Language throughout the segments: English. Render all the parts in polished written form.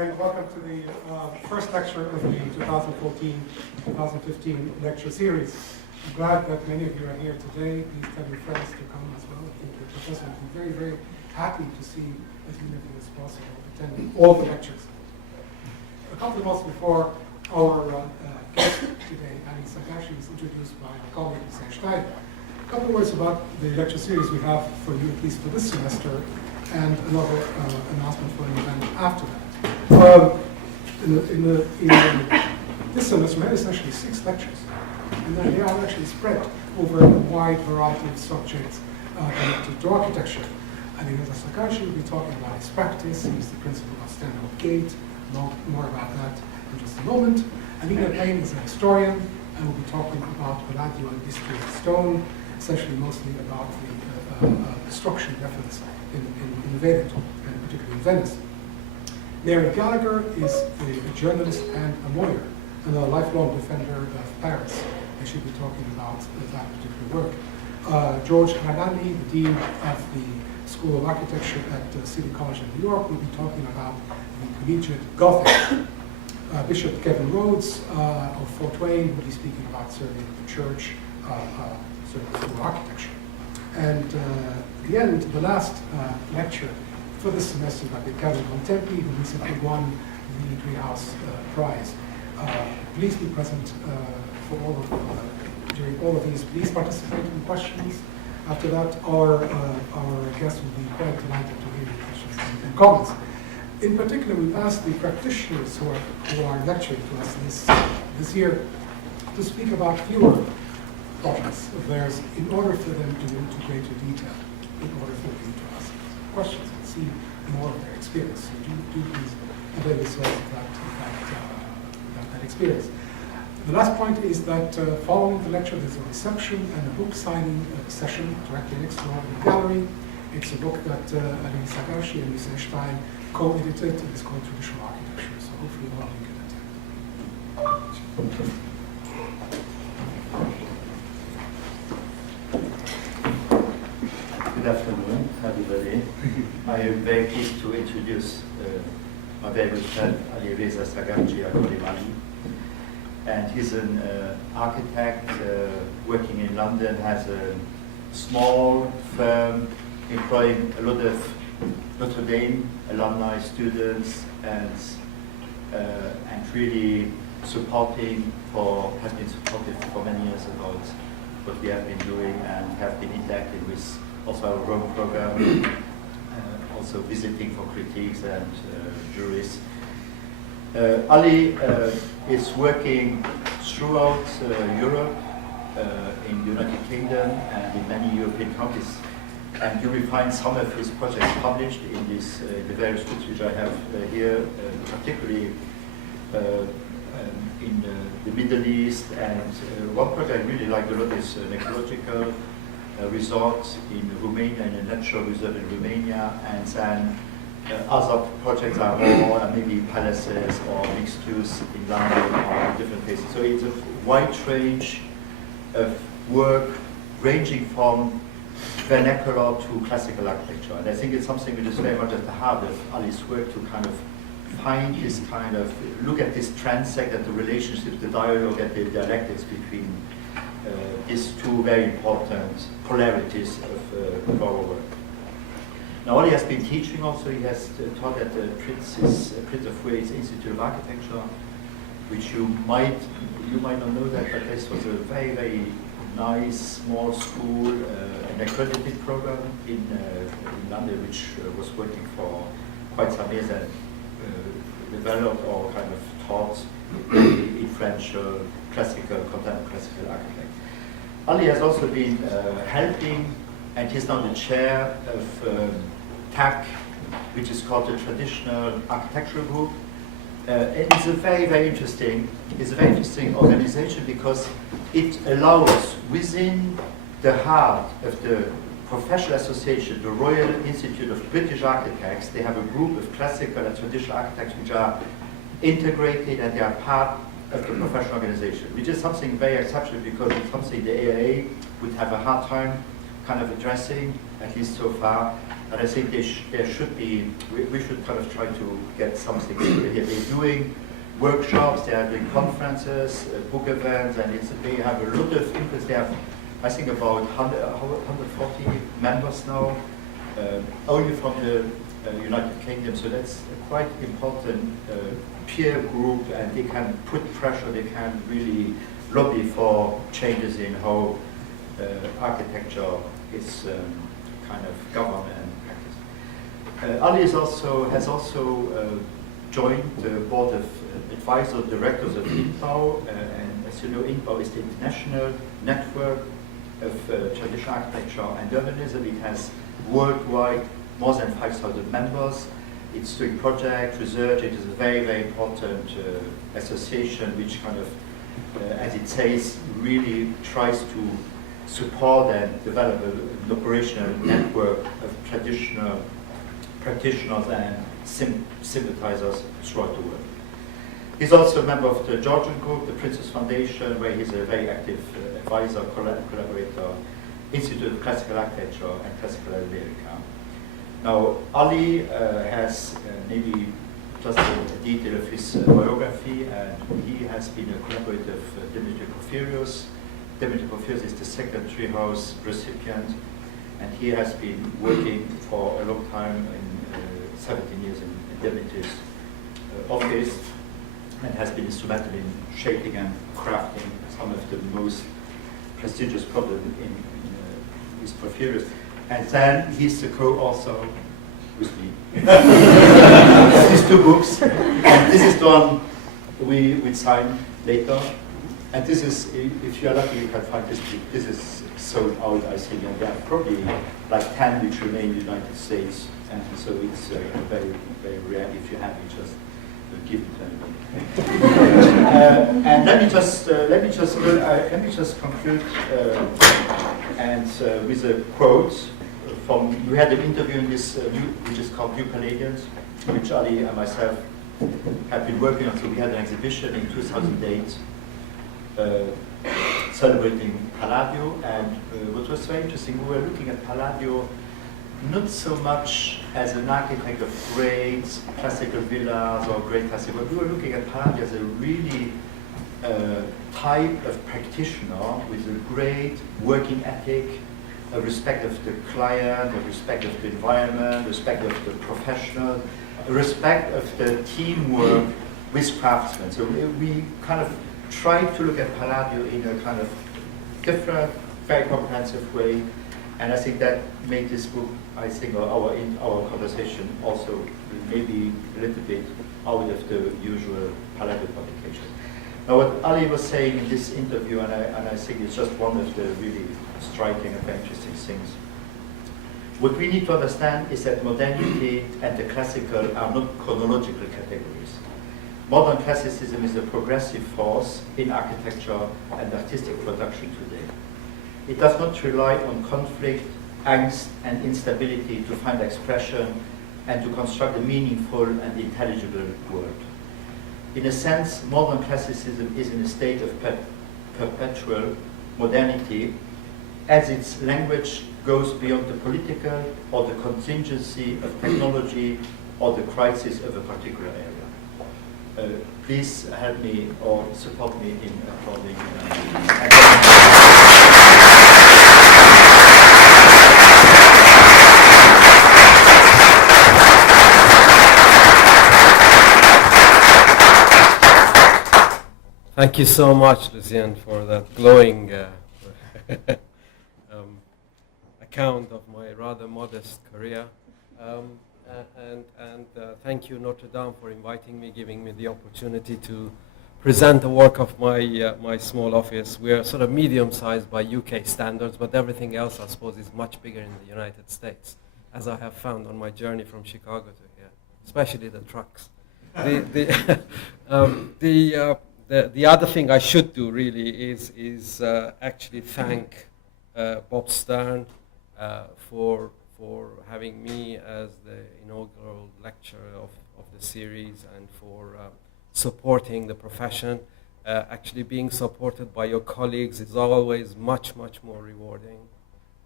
and welcome to the first lecture of the 2014-2015 lecture series. I'm glad that many of you are here today. Please tell your friends to come as well. I think your professor will be very, very happy to see as many of you as possible attending all the lectures. A couple of months before our guest today, Alireza Sagharchi, was introduced by our colleague, Sept. A couple of words about the lecture series we have for you, at least for this semester, and another announcement for an event after that. In this semester, we had essentially 6 lectures, and then they are actually spread over a wide variety of subjects connected to architecture. Alireza Sagharchi will be talking about his practice. He's the principal of Stanhope Gate. More about that in just a moment. Alina Payne is a historian and will be talking about Palladio and history of stone, essentially mostly about the structural methods in Veneto, and particularly in Venice. Mary Gallagher is a journalist and a lawyer, and a lifelong defender of Paris, and she'll be talking about that particular work. George Harlani, the Dean of the School of Architecture at City College in New York, will be talking about the collegiate Gothic. Bishop Kevin Rhodes of Fort Wayne will be speaking about serving the church, serving through architecture. And at the end, the last lecture for this semester by Riccardo Contempi, who recently won the Treehouse Prize. Please be present for during all of these. Please participate in questions. After that, our guests will be quite delighted to hear your questions and comments. In particular, we've asked the practitioners who are lecturing to us this year to speak about fewer projects of theirs in order for them to go into greater detail, in order for you to ask questions and see more of their experience. So do please avail yourself of that experience. The last point is that following the lecture, there's a reception and a book signing session directly next door in the gallery. It's a book that Alireza Sagharchi and Sept co-edited, and it's called Traditional Architecture. So hopefully all of you can attend. Good afternoon, everybody. I am very pleased to introduce my very good friend, Alireza Sagharchi. And he's an architect working in London, has a small firm employing a lot of Notre Dame alumni, students, and really has been supportive for many years about what we have been doing, and have been interacting with also our Rome program, also visiting for critiques and juries. Ali is working throughout Europe, in the United Kingdom, and in many European countries. And you will find some of his projects published in the various books which I have here, particularly in the Middle East. And one project I really like a lot is an ecological resort in Romania, in a natural reserve in Romania, and then other projects are more maybe palaces or mixed use in London or different places. So it's a wide range of work ranging from vernacular to classical architecture. And I think it's something which is very much at the heart of Ali's work, to kind of find this kind of, look at this transect, at the relationships, the dialogue, and the dialectics between these two very important polarities of our work. Now, Ali has been teaching also. He has taught at the Prince of Wales Institute of Architecture, which you might not know that, but this was a very, very nice small school, an accredited program in London, which was working for quite some years and developed or kind of taught in French contemporary classical architecture. Ali has also been helping, and he's now the chair of TAC, which is called the Traditional Architectural Group. And it's a very, very interesting organization, because it allows, within the heart of the professional association, the Royal Institute of British Architects, they have a group of classical and traditional architects which are integrated, and they are part of the professional organization, which is something very exceptional, because it's something the AIA would have a hard time kind of addressing, at least so far. And I think there should be, we should kind of try to get something here. They're doing workshops, they are doing conferences, book events, and they have a lot of interest. They have, I think, about 140 members now, only from the United Kingdom. So that's a quite important peer group, and they can put pressure, they can really lobby for changes in how architecture is kind of governed and practiced. Ali has also joined the board of advisor directors of INBAU, and as you know, INBAU is the international network of traditional architecture and urbanism. It has worldwide more than 5,000 members. It's doing project research. It is a very, very important association which kind of, as it says, really tries to support and develop an operational network of traditional practitioners and sympathizers throughout the world. He's also a member of the Georgian group, the Princess Foundation, where he's a very active advisor, collaborator, Institute of Classical Architecture and Classical America. Now, Ali has maybe just a detail of his biography, and he has been a collaborator of Dimitri Porphyrios. Dimitri Porphyrios is the second Treehouse recipient, and he has been working for a long time, in 17 years in Dimitri's office, and has been instrumental in shaping and crafting some of the most prestigious problems in his Porphyrios. And then he's the co-author with me. These two books. And this is the one we will sign later. And this is, if you are lucky, you can find this book. This is sold out, I think, and there are probably like 10 which remain in the United States. And so it's very, very rare. If you have it, just give it to anybody. And let me just conclude and with a quote from, we had an interview in this which is called New Palladians, which Ali and myself have been working on. So we had an exhibition in 2008 celebrating Palladio, and what was very interesting, we were looking at Palladio not so much as an architect of great classical villas or great classical, but we were looking at Palladio as a really type of practitioner with a great working ethic, a respect of the client, a respect of the environment, respect of the professional, a respect of the teamwork with craftsmen. So we kind of tried to look at Palladio in a kind of different, very comprehensive way, and I think that made this book, I think, our conversation also maybe a little bit out of the usual Palladio publication. Now, what Ali was saying in this interview, and I think it's just one of the really striking and very interesting things. What we need to understand is that modernity and the classical are not chronological categories. Modern classicism is a progressive force in architecture and artistic production today. It does not rely on conflict, angst, and instability to find expression and to construct a meaningful and intelligible world. In a sense, modern classicism is in a state of perpetual modernity, as its language goes beyond the political or the contingency of technology or the crisis of a particular area. Please help me or support me in applauding. Thank you so much, Lucien, for that glowing account of my rather modest career. And thank you, Notre Dame, for inviting me, giving me the opportunity to present the work of my small office. We are sort of medium-sized by UK standards, but everything else, I suppose, is much bigger in the United States, as I have found on my journey from Chicago to here, especially the trucks. The other thing I should do really is actually thank Bob Stern for having me as the inaugural lecturer of the series and for supporting the profession. Actually being supported by your colleagues is always much, much more rewarding.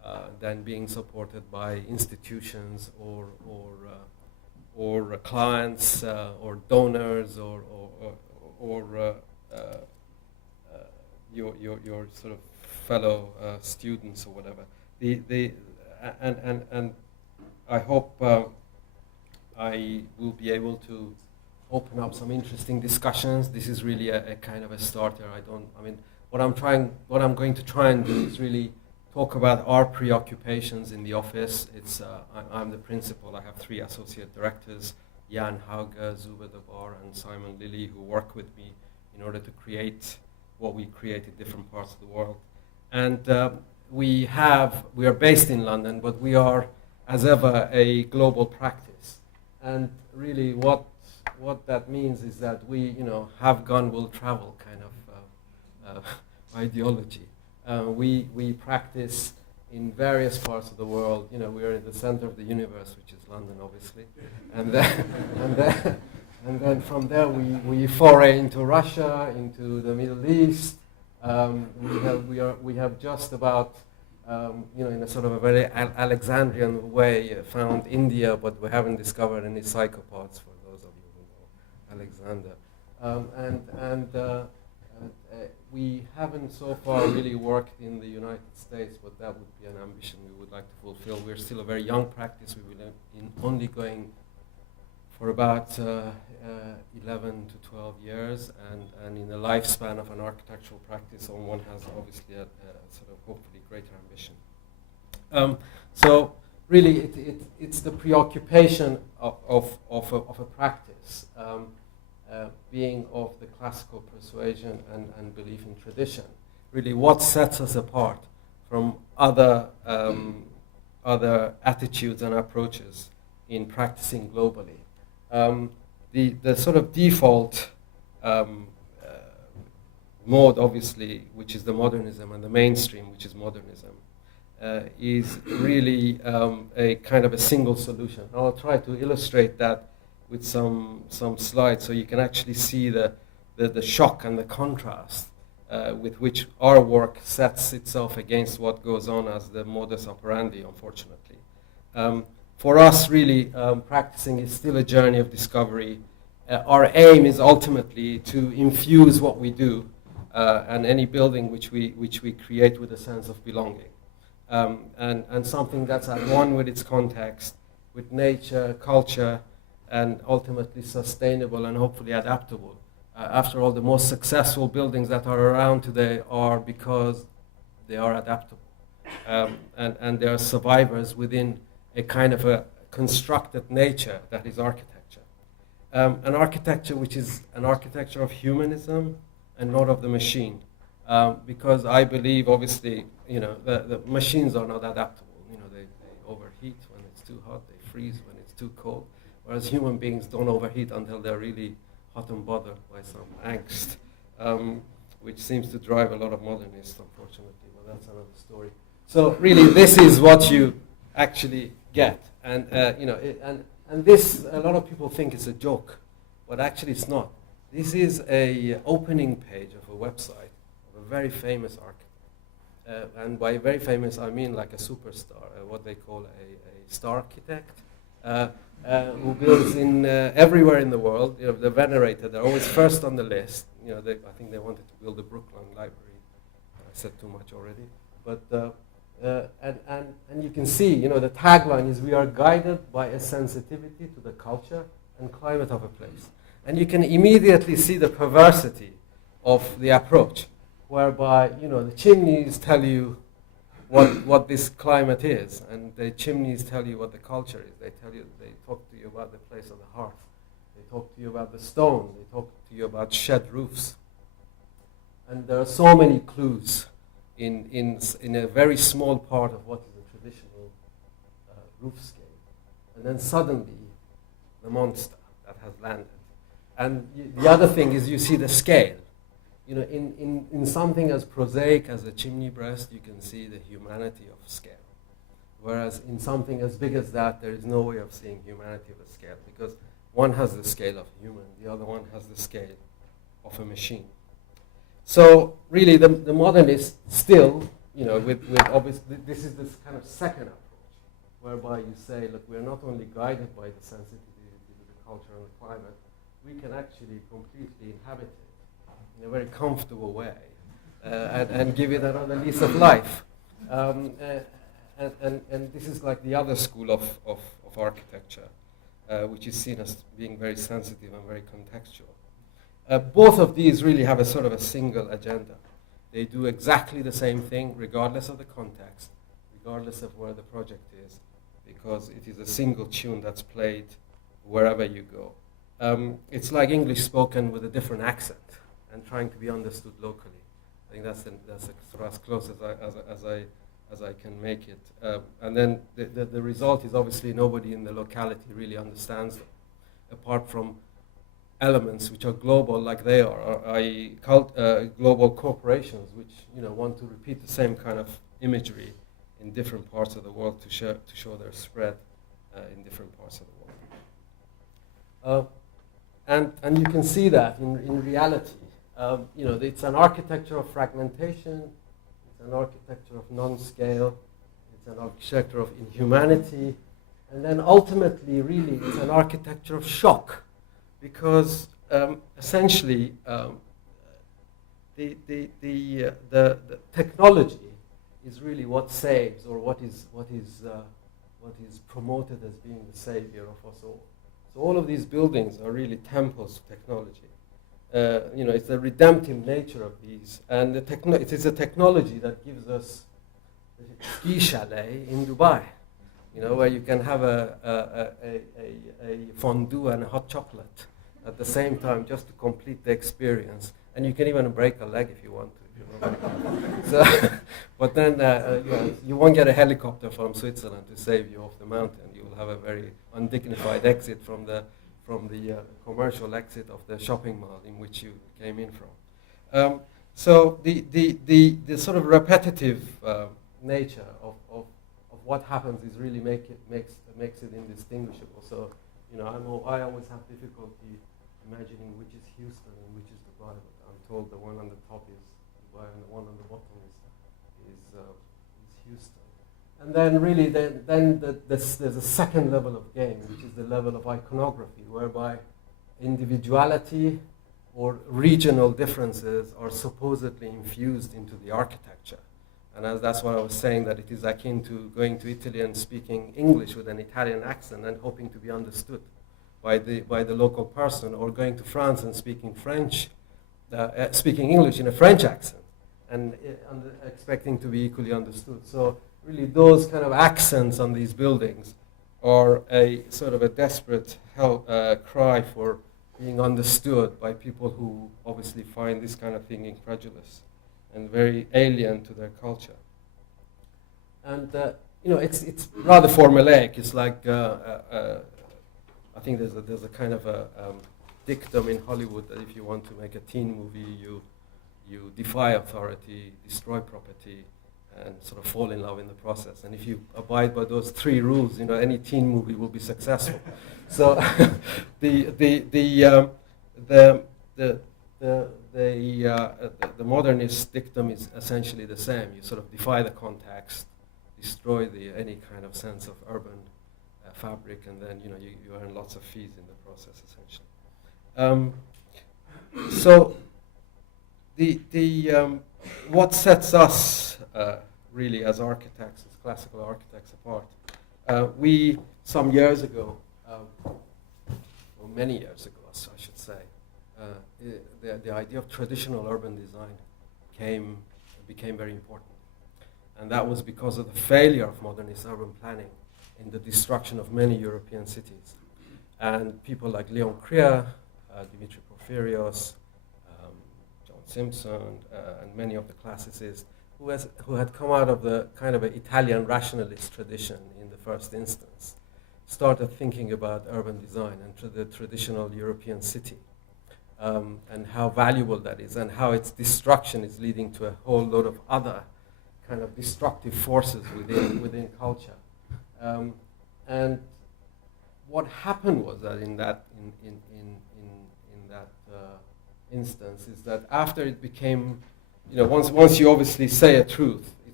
than being supported by institutions or clients or donors or your sort of fellow students or whatever. And I hope I will be able to open up some interesting discussions. This is really a kind of a starter. What I'm going to try and do is really talk about our preoccupations in the office. I'm the principal. I have 3 associate directors, Jan Hauge, Zuba Debar, and Simon Lilly, who work with me in order to create what we create in different parts of the world. And we are based in London, but we are, as ever, a global practice. And really what that means is that we, have gun will travel kind of ideology. We practice in various parts of the world. We are in the center of the universe, which is London, obviously. And then from there we foray into Russia, into the Middle East. We have just about, in a sort of a very Alexandrian way, found India, but we haven't discovered any psychopaths, for those of you who know Alexander. We haven't so far really worked in the United States, but that would be an ambition we would like to fulfill. We're still a very young practice. We will only going for about 11 to 12 years, and in the lifespan of an architectural practice, one has obviously a sort of hopefully greater ambition. So really, it's the preoccupation of a practice, being of the classical persuasion and belief in tradition. Really, what sets us apart from other attitudes and approaches in practicing globally. The sort of default mode, obviously, which is the modernism, and the mainstream, which is modernism, is really a kind of a single solution. I'll try to illustrate that with some slides so you can actually see the shock and the contrast with which our work sets itself against what goes on as the modus operandi, unfortunately. For us, really, practicing is still a journey of discovery. Our aim is ultimately to infuse what we do and any building which we create with a sense of belonging, and something that's at one with its context, with nature, culture, and ultimately sustainable and hopefully adaptable. After all, the most successful buildings that are around today are because they are adaptable, and they are survivors within a kind of a constructed nature that is architecture. An architecture which is an architecture of humanism and not of the machine. Because I believe, obviously, the machines are not adaptable. They overheat when it's too hot, they freeze when it's too cold, whereas human beings don't overheat until they're really hot and bothered by some angst, which seems to drive a lot of modernists, unfortunately, but that's another story. So really, this is what you actually get. And and this, a lot of people think it's a joke, but actually it's not. This is a opening page of a website of a very famous architect. And by very famous, I mean like a superstar, what they call a star architect, who builds in everywhere in the world. They're venerated. They're always first on the list. I think they wanted to build the Brooklyn Library. I said too much already. But and you can see, the tagline is, "We are guided by a sensitivity to the culture and climate of a place." And you can immediately see the perversity of the approach, whereby, the chimneys tell you what this climate is, and the chimneys tell you what the culture is. They talk to you about the place of the hearth. They talk to you about the stone. They talk to you about shed roofs. And there are so many clues in a very small part of what is a traditional roof scale. And then suddenly, the monster that has landed. And the other thing is, you see the scale. In something as prosaic as a chimney breast, you can see the humanity of scale. Whereas in something as big as that, there is no way of seeing humanity of a scale, because one has the scale of a human, the other one has the scale of a machine. So really, the modernist still with obviously this is this kind of second approach, whereby you say, look, we're not only guided by the sensitivity to the culture and the climate, we can actually completely inhabit it in a very comfortable way and give it another lease of life. And this is like the other school of architecture, which is seen as being very sensitive and very contextual. Both of these really have a sort of a single agenda. They do exactly the same thing regardless of the context, regardless of where the project is, because it is a single tune that's played wherever you go. It's like English spoken with a different accent and trying to be understood locally. I think that's sort of as close as I can make it. And then the result is obviously nobody in the locality really understands them, apart from elements which are global like they are, i.e. global corporations which want to repeat the same kind of imagery in different parts of the world to show their spread in different parts of the world. And you can see that in reality. It's an architecture of fragmentation, it's an architecture of non-scale, it's an architecture of inhumanity, and then ultimately, really, it's an architecture of shock, because essentially the technology is really what saves, or what is promoted as being the savior of us all. So all of these buildings are really temples of technology. It's the redemptive nature of these, and it is a technology that gives us a ski chalet in Dubai, where you can have a fondue and a hot chocolate at the same time, just to complete the experience. And you can even break a leg if you want to. So, but then you won't get a helicopter from Switzerland to save you off the mountain. You will have a very undignified exit from the commercial exit of the shopping mall in which you came in from. So the sort of repetitive nature of what happens is really makes it indistinguishable. So I always have difficulty imagining which is Houston and which is Dubai. But I'm told the one on the top is Dubai and the one on the bottom is Houston. And then really, there's a second level of game, which is the level of iconography, whereby individuality or regional differences are supposedly infused into the architecture. And that's what I was saying, that it is akin to going to Italy and speaking English with an Italian accent and hoping to be understood by the local person, or going to France and speaking English in a French accent and expecting to be equally understood. So really, those kind of accents on these buildings are a sort of a desperate cry for being understood by people who obviously find this kind of thing incredulous and very alien to their culture. And it's rather formulaic. It's like I think there's a kind of a dictum in Hollywood that if you want to make a teen movie, you defy authority, destroy property, and sort of fall in love in the process. And if you abide by those three rules, any teen movie will be successful. So the modernist dictum is essentially the same. You sort of defy the context, destroy any kind of sense of urban fabric, and then you earn lots of fees in the process, essentially. So what sets us really as architects, as classical architects, apart? We, some years ago, or many years ago, I should say, the idea of traditional urban design became very important. And that was because of the failure of modernist urban planning in the destruction of many European cities. And people like Leon Krier, Dimitri Porphyrios, John Simpson, and many of the classicists who had come out of the kind of an Italian rationalist tradition in the first instance, started thinking about urban design and the traditional European city, and how valuable that is, and how its destruction is leading to a whole load of other kind of destructive forces within culture. And what happened was that in that instance is that after it became, once you obviously say a truth,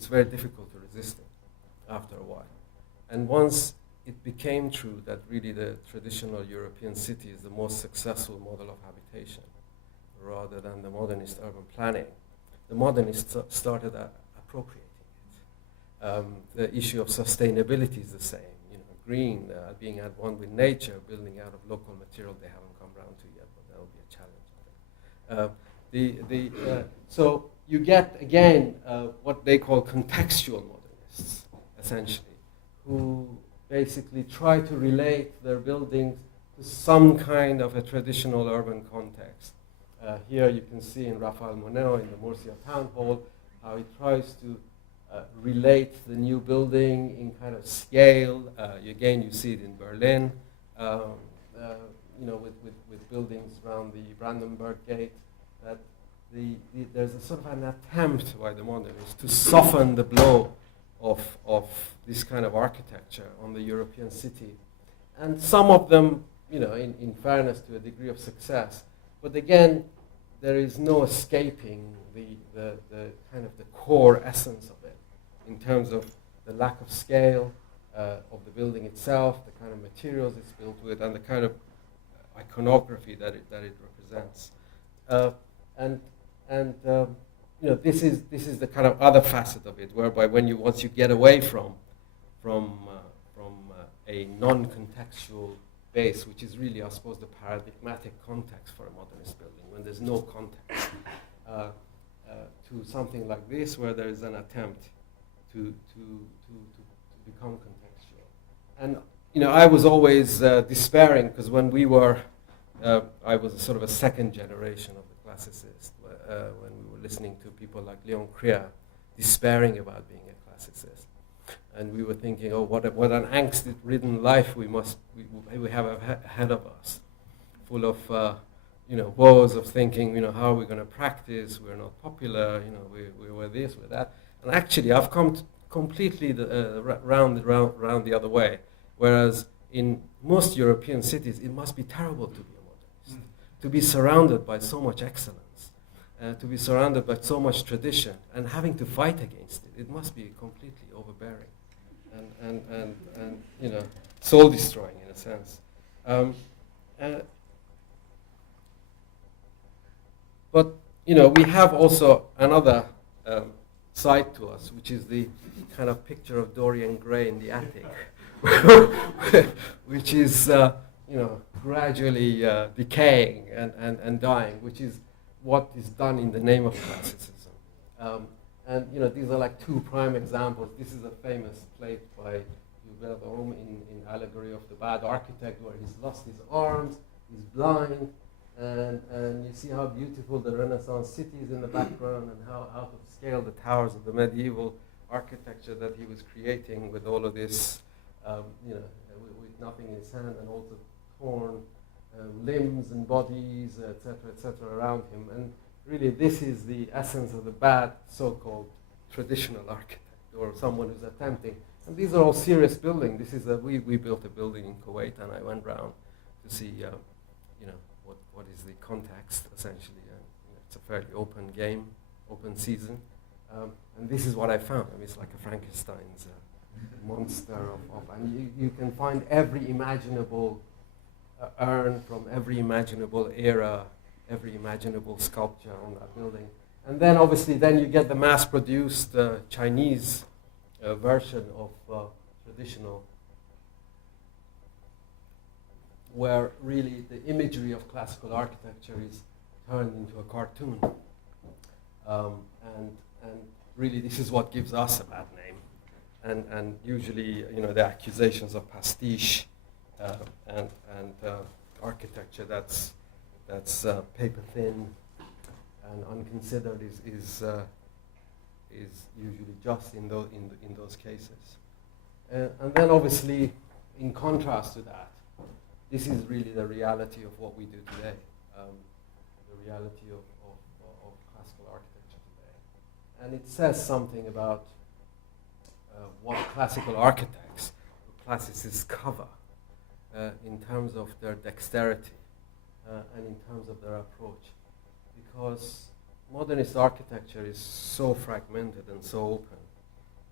it's very difficult to resist it after a while. And once it became true that really the traditional European city is the most successful model of habitation rather than the modernist urban planning, the modernists started appropriating it. The issue of sustainability is the same. Green, being at one with nature, building out of local material they haven't come around to yet, but that will be a challenge. So you get, again, what they call contextual modernists, essentially, who basically try to relate their buildings to some kind of a traditional urban context. Here you can see in Raphael Moneo in the Murcia Town Hall how he tries to relate the new building in kind of scale. Again, you see it in Berlin, with buildings around the Brandenburg Gate, that there's a sort of an attempt by the modernists to soften the blow of this kind of architecture on the European city. And some of them, in fairness, to a degree of success. But again, there is no escaping the kind of the core essence of it, in terms of the lack of scale of the building itself, the kind of materials it's built with, and the kind of iconography that it represents. This is the kind of other facet of it, whereby once you get away from a non-contextual base, which is really, I suppose, the paradigmatic context for a modernist building, when there's no context, to something like this, where there is an attempt to become contextual. And I was always despairing, because when we were, I was sort of a second generation of the classicist, when we were listening to people like Leon Krier despairing about being a classicist. And we were thinking, oh, what an angst-ridden life we have ahead of us, full of woes of thinking, how are we going to practice? We're not popular, we're this, we're that. And actually, I've come completely round the other way. Whereas in most European cities, it must be terrible to be a modernist, to be surrounded by so much excellence, to be surrounded by so much tradition, and having to fight against it. It must be completely overbearing, and soul destroying in a sense. But we have also another side to us, which is the kind of picture of Dorian Gray in the attic, which is gradually decaying and dying, which is what is done in the name of classicism. These are like two prime examples. This is a famous plate by Hubert Dome in Allegory of the Bad Architect, where he's lost his arms, he's blind, and you see how beautiful the Renaissance city is in the background, and how out of scale the towers of the medieval architecture that he was creating with all of this, with nothing in his hand, and also torn limbs and bodies, etc., around him. And really, this is the essence of the bad so-called traditional architect, or someone who's attempting. And these are all serious buildings. This is we built a building in Kuwait, and I went round to see, what is the context essentially. It's a fairly open game, open season, and this is what I found. It's like a Frankenstein's monster and you can find every imaginable urn from every imaginable era, every imaginable sculpture on that building. And then obviously you get the mass-produced Chinese version of traditional, where really the imagery of classical architecture is turned into a cartoon. And really this is what gives us a bad name. And usually, the accusations of pastiche and architecture that's paper thin and unconsidered is usually just in those cases. And then obviously, in contrast to that, this is really the reality of what we do today, the reality of classical architecture today. And it says something about what classical architects, classicists cover in terms of their dexterity and in terms of their approach. Because modernist architecture is so fragmented and so open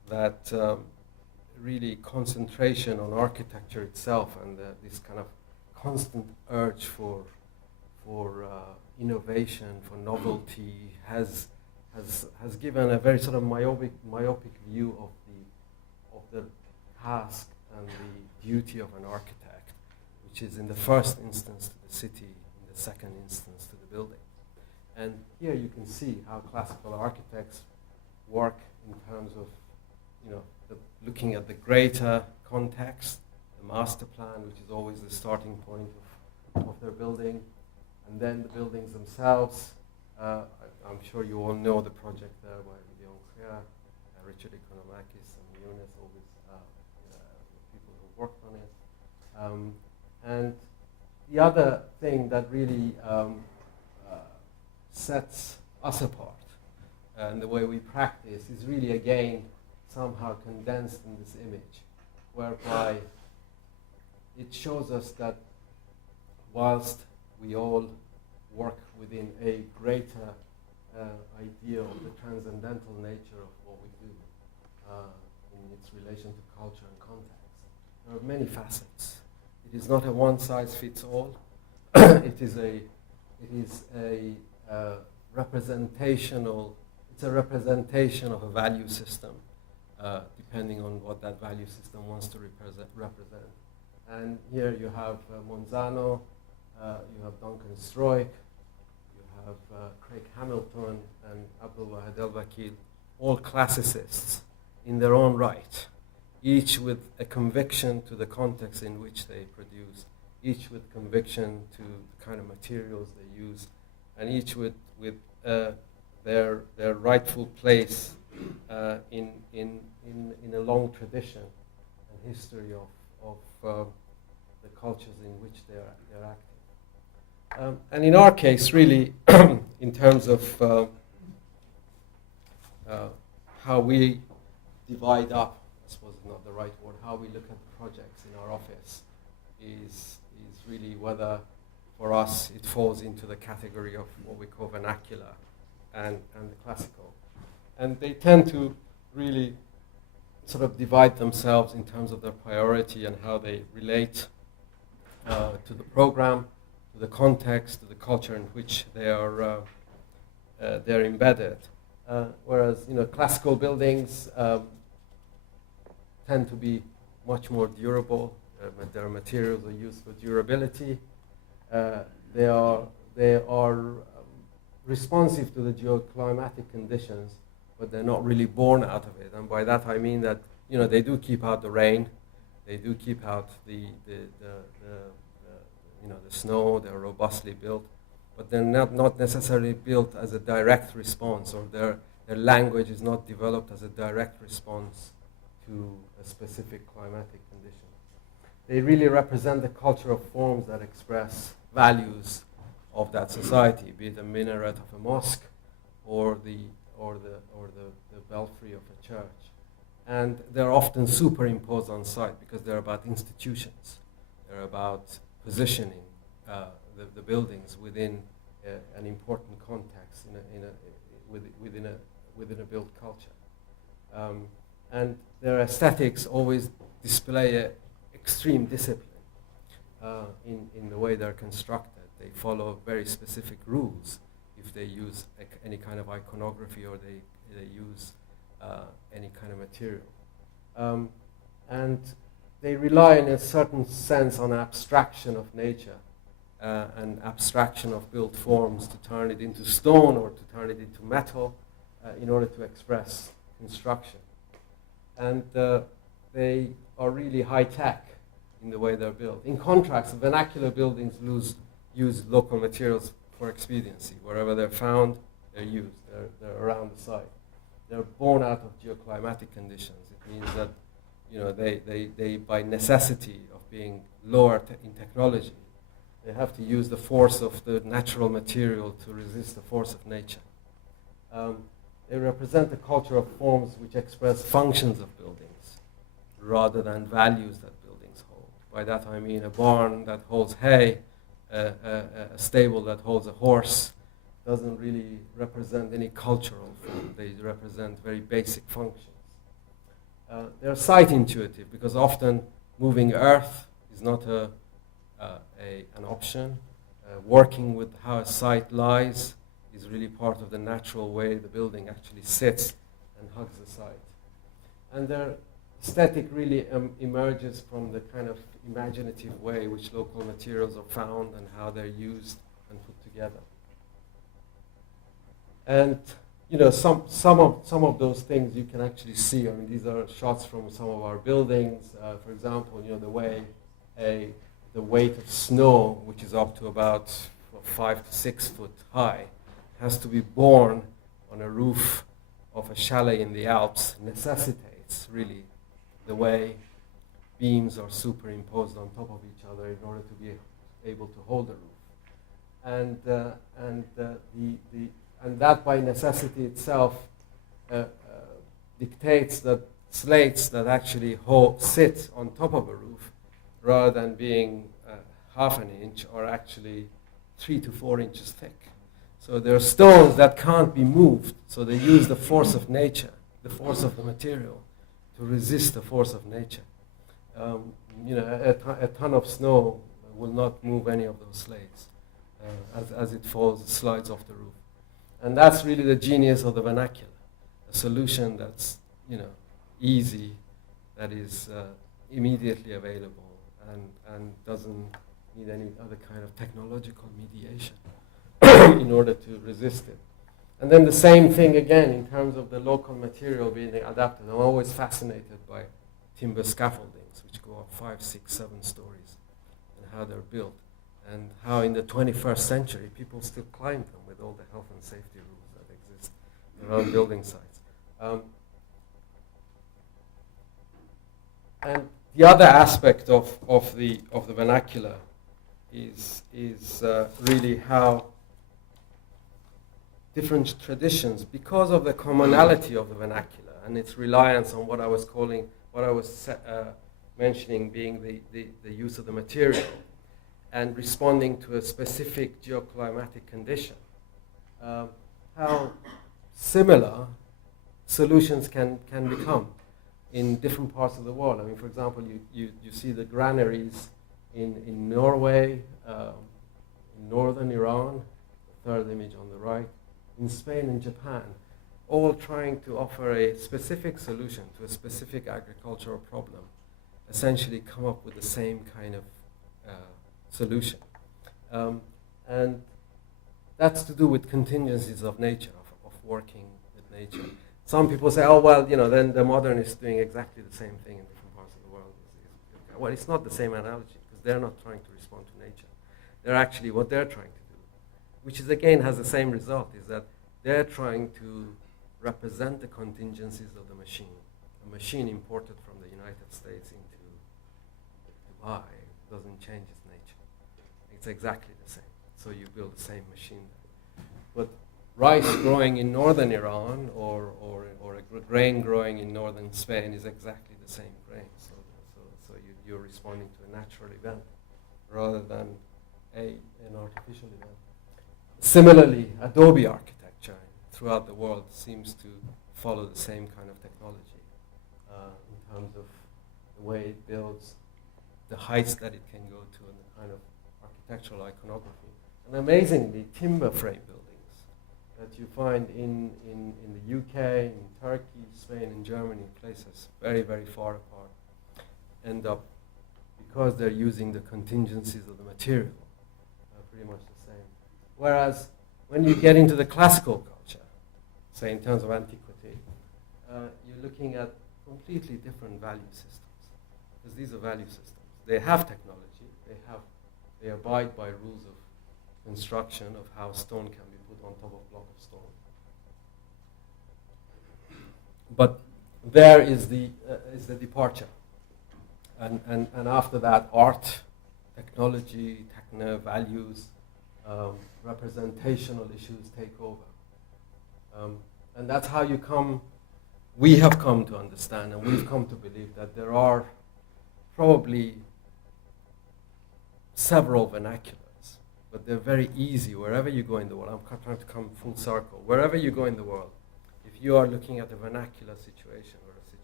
that really concentration on architecture itself and this kind of constant urge for innovation, for novelty, has given a very sort of myopic view of the task and the duty of an architect, which is in the first instance to the city, in the second instance to the building. And here you can see how classical architects work in terms of, looking at the greater context, the master plan, which is always the starting point of their building, and then the buildings themselves. I'm sure you all know the project there by Gideon Krea, Richard Economakis, and Yunus, all these people who worked on it. And the other thing that really sets us apart and the way we practice is really, again, somehow condensed in this image, whereby it shows us that whilst we all work within a greater idea of the transcendental nature of what we do in its relation to culture and context, there are many facets. It is not a one-size-fits-all. It is a representational. It's a representation of a value system, depending on what that value system wants to represent. And here you have Monzano, you have Duncan Stroik, you have Craig Hamilton and Abdul Wahid El-Wakil, all classicists in their own right, each with a conviction to the context in which they produce, each with conviction to the kind of materials they use, and each with their rightful place in a long tradition and history of the cultures in which they're active. And in our case, really, in terms of how we divide up, I suppose is not the right word, how we look at the projects in our office is really whether, for us, it falls into the category of what we call vernacular and the classical. And they tend to really sort of divide themselves in terms of their priority and how they relate to the program, to the context, to the culture in which they're embedded. Whereas, classical buildings tend to be much more durable. Their materials are used for durability. They are responsive to the geoclimatic conditions, but they're not really born out of it. And by that I mean that they do keep out the rain, they do keep out the snow. They're robustly built, but they're not necessarily built as a direct response, or their language is not developed as a direct response to a specific climatic condition. They really represent the culture of forms that express values of that society, be it a minaret of a mosque or the belfry of a church. And they're often superimposed on site because they're about institutions. They're about positioning the buildings within an important context within a built culture. And their aesthetics always display an extreme discipline in the way they're constructed. They follow very specific rules if they use any kind of iconography or they use any kind of material. And they rely in a certain sense on abstraction of nature and abstraction of built forms to turn it into stone or to turn it into metal in order to express construction. And they are really high-tech in the way they're built. In contrast, vernacular buildings use local materials for expediency. Wherever they're found, they're used. They're around the site. They're born out of geoclimatic conditions. It means that they by necessity of being lower in technology, they have to use the force of the natural material to resist the force of nature. They represent the culture of forms which express functions of buildings rather than values that buildings hold. By that I mean a barn that holds hay, a stable that holds a horse, doesn't really represent any cultural form. They represent very basic functions. they're site intuitive because often moving earth is not an option. Working with how a site lies is really part of the natural way the building actually sits and hugs the site. And their aesthetic really emerges from the kind of imaginative way which local materials are found and how they're used and put together. And you know, some of those things you can actually see. I mean, these are shots from some of our buildings. For example, you know, the weight of snow, which is up to about 5 to 6 foot high, has to be borne on a roof of a chalet in the Alps, necessitates really the way beams are superimposed on top of each other in order to be able to hold the roof. And that by necessity itself dictates that slates that actually sit on top of a roof, rather than being half an inch, are actually 3 to 4 inches thick. So there are stones that can't be moved, so they use the force of nature, the force of the material, to resist the force of nature. You know, a ton of snow will not move any of those slates. As it falls, it slides off the roof. And that's really the genius of the vernacular, a solution that's, you know, easy, that is immediately available, and doesn't need any other kind of technological mediation in order to resist it. And then the same thing again in terms of the local material being adapted. I'm always fascinated by timber scaffoldings, which go up 5, 6, 7 stories, and how they're built, and how in the 21st century people still climb them with all the health and safety rules that exist around building sites. And the other aspect of the vernacular is really how different traditions, because of the commonality of the vernacular and its reliance on what I was mentioning being the use of the material and responding to a specific geoclimatic condition, how similar solutions can become in different parts of the world. I mean, for example, you see the granaries in Norway, in northern Iran, the third image on the right, in Spain and Japan, all trying to offer a specific solution to a specific agricultural problem, essentially come up with the same kind of solution. And that's to do with contingencies of nature, of working with nature. Some people say, oh, well, you know, then the modernists doing exactly the same thing in different parts of the world. Well, it's not the same analogy, because they're not trying to respond to nature. They're actually, what they're trying to do, which is again has the same result, is that they're trying to represent the contingencies of the machine. A machine imported from the United States into Dubai doesn't change its nature. It's exactly the same. So you build the same machine. But rice growing in northern Iran or a grain growing in northern Spain is exactly the same grain. So you're responding to a natural event rather than an artificial event. Similarly, adobe architecture throughout the world seems to follow the same kind of technology in terms of the way it builds, the heights that it can go to, and the kind of architectural iconography. And amazingly, timber frame buildings that you find in the UK, in Turkey, Spain, and Germany, places very, very far apart, end up, because they're using the contingencies of the material, pretty much the same. Whereas when you get into the classical culture, say in terms of antiquity, you're looking at completely different value systems, because these are value systems. They have technology, they abide by rules of construction of how stone can be put on top of block of stone. But there is the departure. And after that, art, technology, techno values, representational issues take over. And that's how we have come to understand, and we've come to believe that there are probably several vernaculars, but they're very easy wherever you go in the world. I'm trying to come full circle. Wherever you go in the world, if you are looking at a vernacular situation or a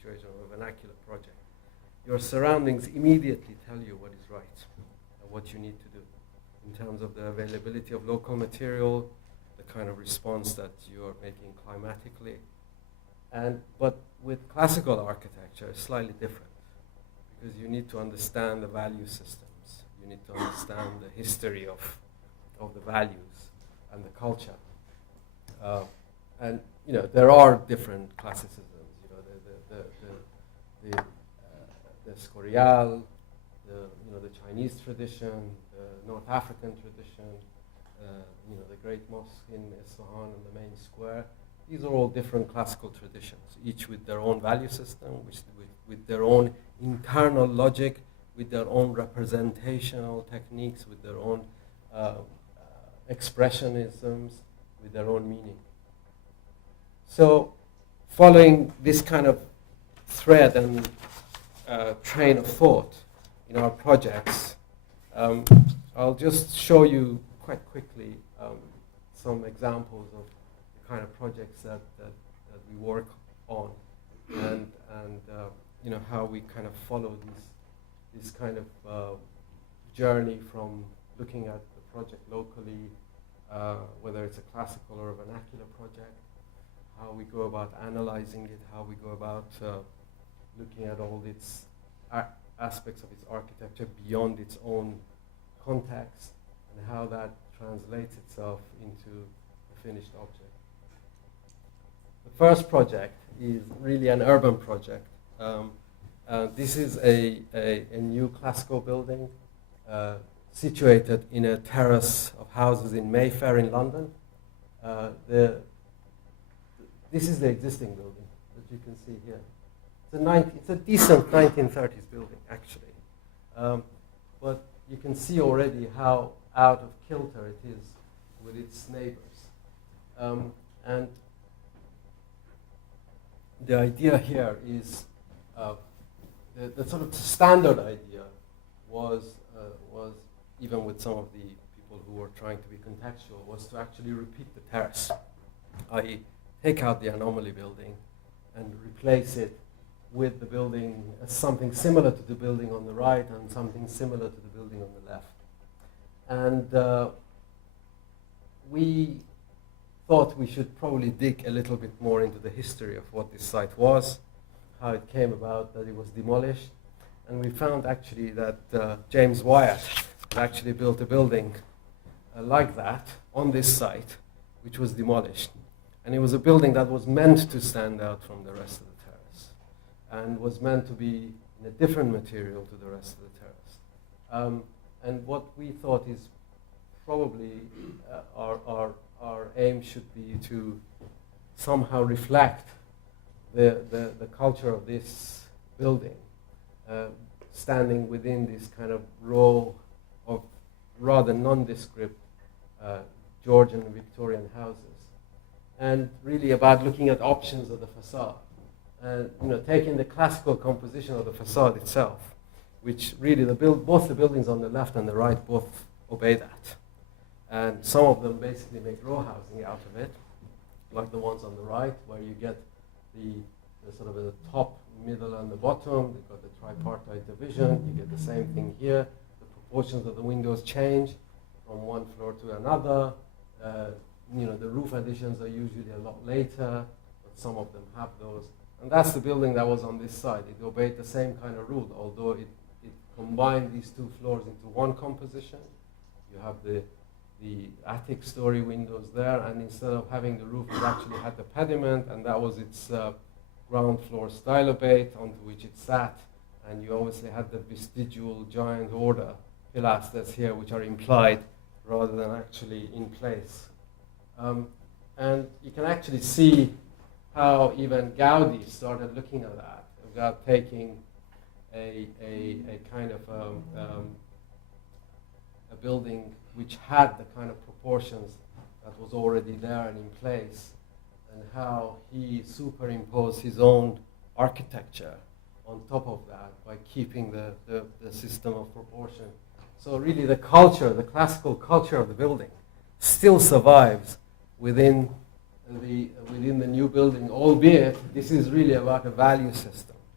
situation of a vernacular project, your surroundings immediately tell you what is right and what you need to do in terms of the availability of local material, the kind of response that you're making climatically. But with classical architecture, it's slightly different because you need to understand the value systems. You need to understand the history of the values and the culture. And there are different classicisms. The Escorial, the Chinese tradition, the North African tradition, the Great Mosque in Isfahan and the main square. These are all different classical traditions, each with their own value system, with their own internal logic, with their own representational techniques, with their own expressionisms, with their own meaning. So following this kind of thread and train of thought in our projects, I'll just show you quite quickly some examples of the kind of projects that we work on, and how we kind of follow this kind of journey from looking at the project locally, whether it's a classical or a vernacular project, how we go about analyzing it, how we go about looking at all its aspects of its architecture beyond its own context, and how that translates itself into a finished object. The first project is really an urban project. This is a new classical building situated in a terrace of houses in Mayfair in London. This is the existing building that you can see here. It's a decent 1930s building, actually. But you can see already how out of kilter it is with its neighbors. And the idea here is, the sort of standard idea was even with some of the people who were trying to be contextual, was to actually repeat the terrace, i.e. take out the anomaly building and replace it with the building as something similar to the building on the right and something similar to the building on the left. And we thought we should probably dig a little bit more into the history of what this site was, how it came about that it was demolished. And we found actually that James Wyatt had actually built a building like that on this site, which was demolished. And it was a building that was meant to stand out from the rest of the terrace and was meant to be in a different material to the rest of the terrace. And what we thought is probably our aim should be to somehow reflect the culture of this building, standing within this kind of row of rather nondescript Georgian and Victorian houses, and really about looking at options of the facade, and taking the classical composition of the facade itself, which really both the buildings on the left and the right both obey that, and some of them basically make row housing out of it, like the ones on the right, where you get the sort of the top, middle, and the bottom. They've got the tripartite division. You get the same thing here. The proportions of the windows change from one floor to another. The roof additions are usually a lot later, but some of them have those. And that's the building that was on this side. It obeyed the same kind of rule, although it combined these two floors into one composition. You have the attic story windows there, and instead of having the roof, it actually had the pediment, and that was its ground floor stylobate onto which it sat. And you obviously had the vestigial giant order pilasters here, which are implied rather than actually in place. And you can actually see how even Gaudi started looking at that, about taking a kind of a building which had the kind of proportions that was already there and in place, and how he superimposed his own architecture on top of that by keeping the system of proportion. So really the culture, the classical culture of the building still survives within the new building, albeit this is really about a value system.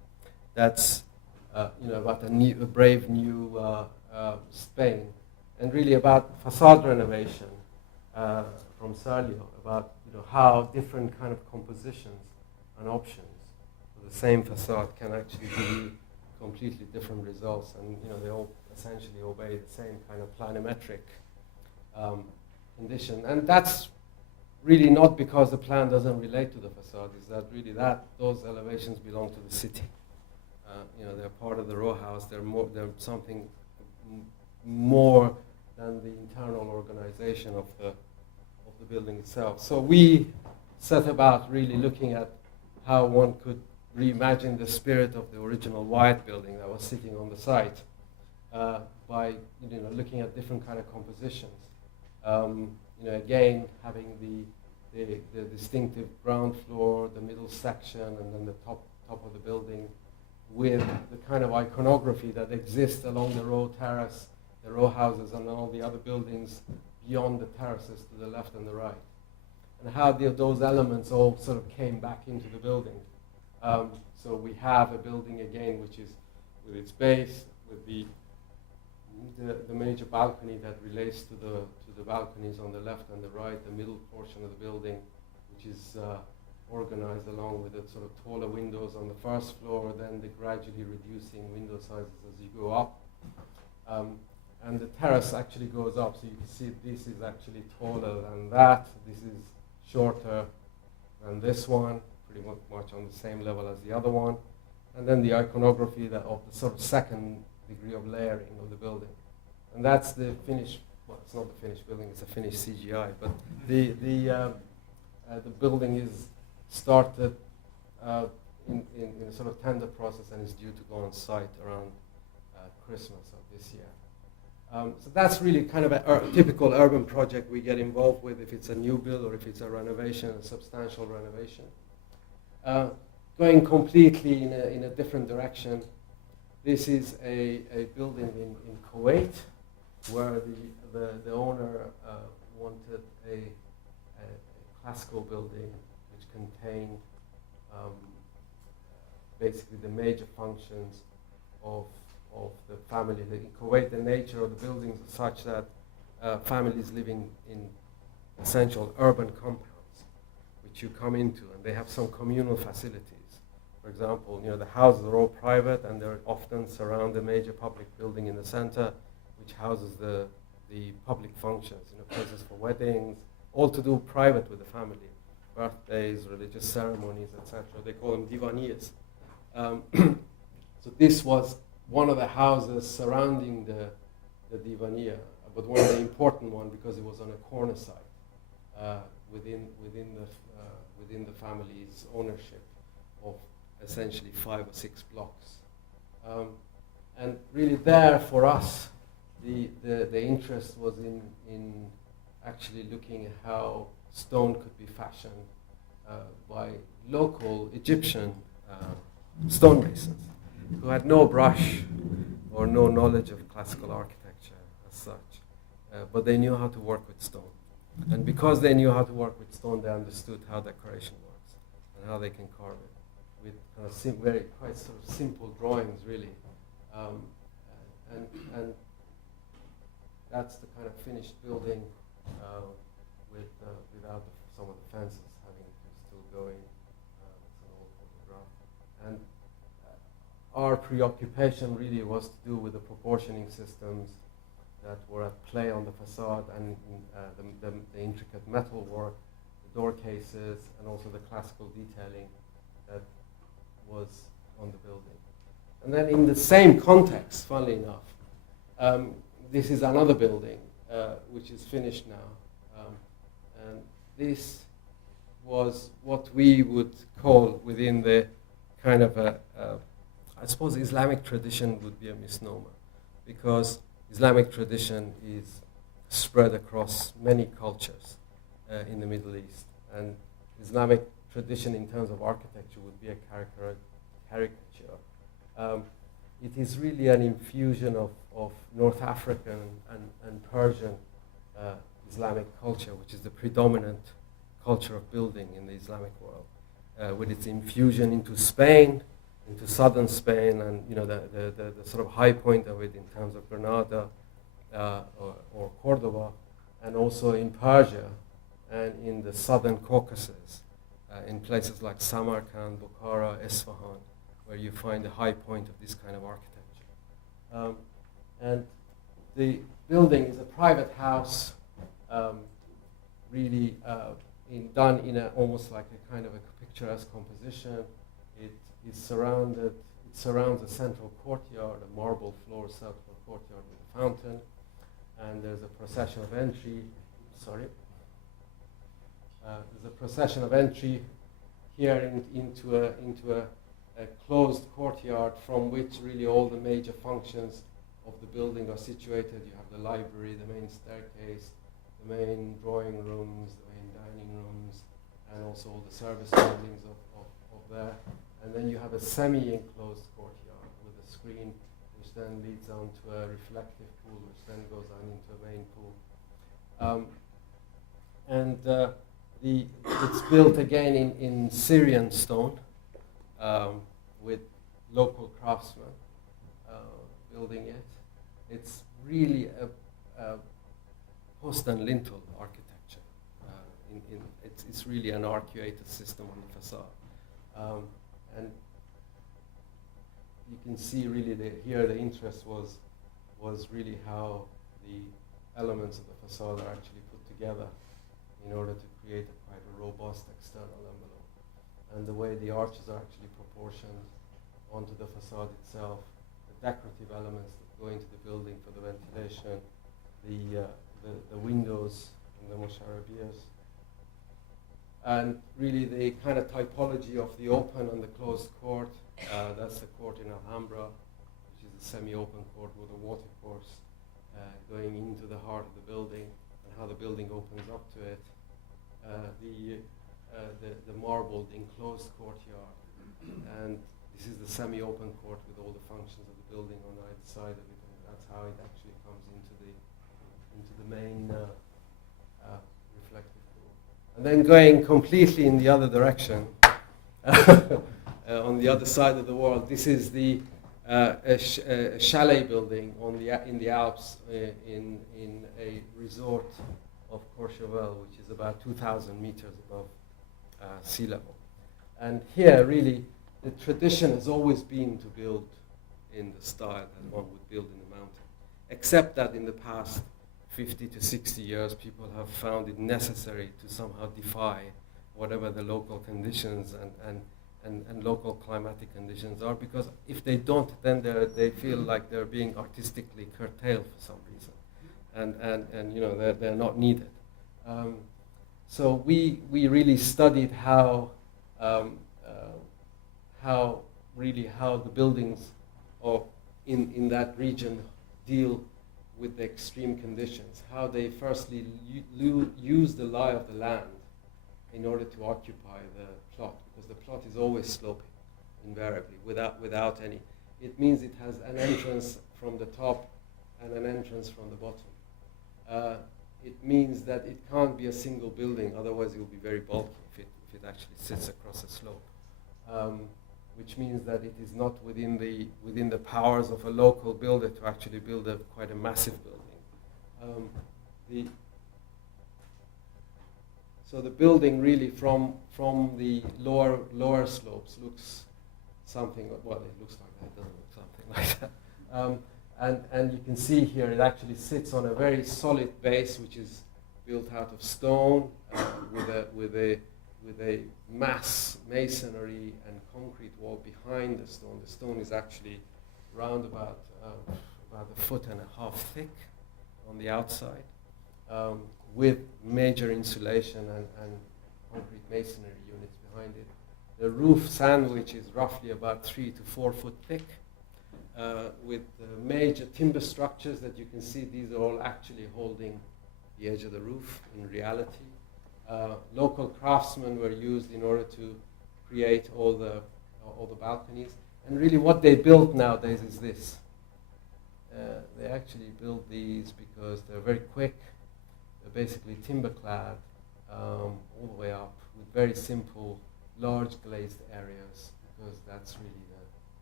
that's about a brave new Spain, and really about facade renovation from Sergio, about how different kind of compositions and options for the same facade can actually give you completely different results, and they all essentially obey the same kind of planimetric condition. And that's really not because the plan doesn't relate to the facade, is that really those elevations belong to the city. They're part of the row house. They're something more than the internal organization of the building itself. So we set about really looking at how one could reimagine the spirit of the original Wyatt building that was sitting on the site by looking at different kind of compositions. Again, having the distinctive ground floor, the middle section, and then the top of the building, with the kind of iconography that exists along the row terrace, the row houses, and all the other buildings beyond the terraces to the left and the right, and how those elements all sort of came back into the building. So we have a building again, which is with its base, with the major balcony that relates to the balconies on the left and the right, the middle portion of the building, which is organized along with the sort of taller windows on the first floor, then the gradually reducing window sizes as you go up. And the terrace actually goes up, so you can see this is actually taller than that, this is shorter than this one, pretty much on the same level as the other one. And then the iconography of the sort of second degree of layering of the building. And that's the finished, well, it's not the finished building, it's a finished CGI, but the building is started in a sort of tender process and is due to go on site around Christmas of this year. So that's really kind of a typical urban project we get involved with, if it's a new build or if it's a renovation, a substantial renovation. Going completely in a different direction, this is a building in Kuwait where the owner wanted a classical building which contained basically the major functions of the family. In Kuwait, the nature of the buildings is such that families living in essential urban compounds, which you come into, and they have some communal facilities. For example, the houses are all private, and they're often surround a major public building in the center, which houses the public functions, places for weddings, all to do private with the family, birthdays, religious ceremonies, etc. They call them divaniyas. So this was one of the houses surrounding the divaniya, but one of the important one because it was on a corner site within the family's ownership of essentially 5 or 6 blocks. And really there for us, the interest was in actually looking at how stone could be fashioned by local Egyptian stonemasons who had no brush or no knowledge of classical architecture as such, but they knew how to work with stone. And because they knew how to work with stone, they understood how decoration works and how they can carve it with kind of quite sort of simple drawings, really. And that's the kind of finished building without some of the fences having to still go in. It's an old photograph. And our preoccupation really was to do with the proportioning systems that were at play on the facade and the intricate metal work, the door cases, and also the classical detailing that was on the building. And then in the same context, funnily enough, this is another building which is finished now. And this was what we would call within the kind of I suppose Islamic tradition would be a misnomer, because Islamic tradition is spread across many cultures in the Middle East, and Islamic tradition in terms of architecture would be a caricature. It is really an infusion of North African and Persian Islamic culture, which is the predominant culture of building in the Islamic world, with its infusion into Spain, into southern Spain, and the sort of high point of it in terms of Granada or Cordoba, and also in Persia and in the southern Caucasus, in places like Samarkand, Bukhara, Isfahan, where you find the high point of this kind of architecture. And the building is a private house, really done in almost like a kind of a picturesque composition. It surrounds a central courtyard, a marble floor central courtyard with a fountain, and there's a procession of entry. There's a procession of entry here into a closed courtyard from which really all the major functions of the building are situated. You have the library, the main staircase, the main drawing rooms, the main dining rooms, and also all the service buildings of there. And then you have a semi-enclosed courtyard with a screen which then leads on to a reflective pool, which then goes on into a main pool. It's built again in Syrian stone with local craftsmen building it. It's really a post and lintel architecture. It's really an arcuated system on the facade. And you can see really here the interest was really how the elements of the facade are actually put together in order to create quite a robust external envelope. And the way the arches are actually proportioned onto the facade itself, the decorative elements that go into the building for the ventilation, the windows and the musharabiyas, and really the kind of typology of the open and the closed court. That's the court in Alhambra, which is a semi-open court with a watercourse going into the heart of the building, and how the building opens up to it. The marbled enclosed courtyard, and this is the semi-open court with all the functions of the building on either side of it, and that's how it actually comes into the main reflective pool. And then going completely in the other direction, on the other side of the world, this is a chalet building in the Alps in a resort of Courchevel, which is about 2,000 meters above sea level. And here, really, the tradition has always been to build in the style that one would build in the mountain, except that in the past 50 to 60 years, people have found it necessary to somehow defy whatever the local conditions and local climatic conditions are, because if they don't, then they feel like they're being artistically curtailed for some reason, and they're not needed. So we really studied how the buildings in that region deal with the extreme conditions, how they firstly use the lie of the land in order to occupy the plot, because the plot is always sloping, invariably, without any. It means it has an entrance from the top and an entrance from the bottom. It means that it can't be a single building, otherwise it will be very bulky if it actually sits across a slope. Which means that it is not within the powers of a local builder to actually build quite a massive building. So the building really from the lower slopes looks something, well, it looks like that, it doesn't look something like that. And you can see here it actually sits on a very solid base, which is built out of stone with a mass masonry and concrete wall behind the stone. The stone is actually round about a foot and a half thick on the outside, with major insulation and concrete masonry units behind it. The roof sandwich is roughly about 3 to 4 foot thick, with major timber structures that you can see. These are all actually holding the edge of the roof in reality. Local craftsmen were used in order to create all the balconies. And really what they build nowadays is this. They actually build these because they're very quick. They're basically timber clad all the way up with very simple, large glazed areas, because that's really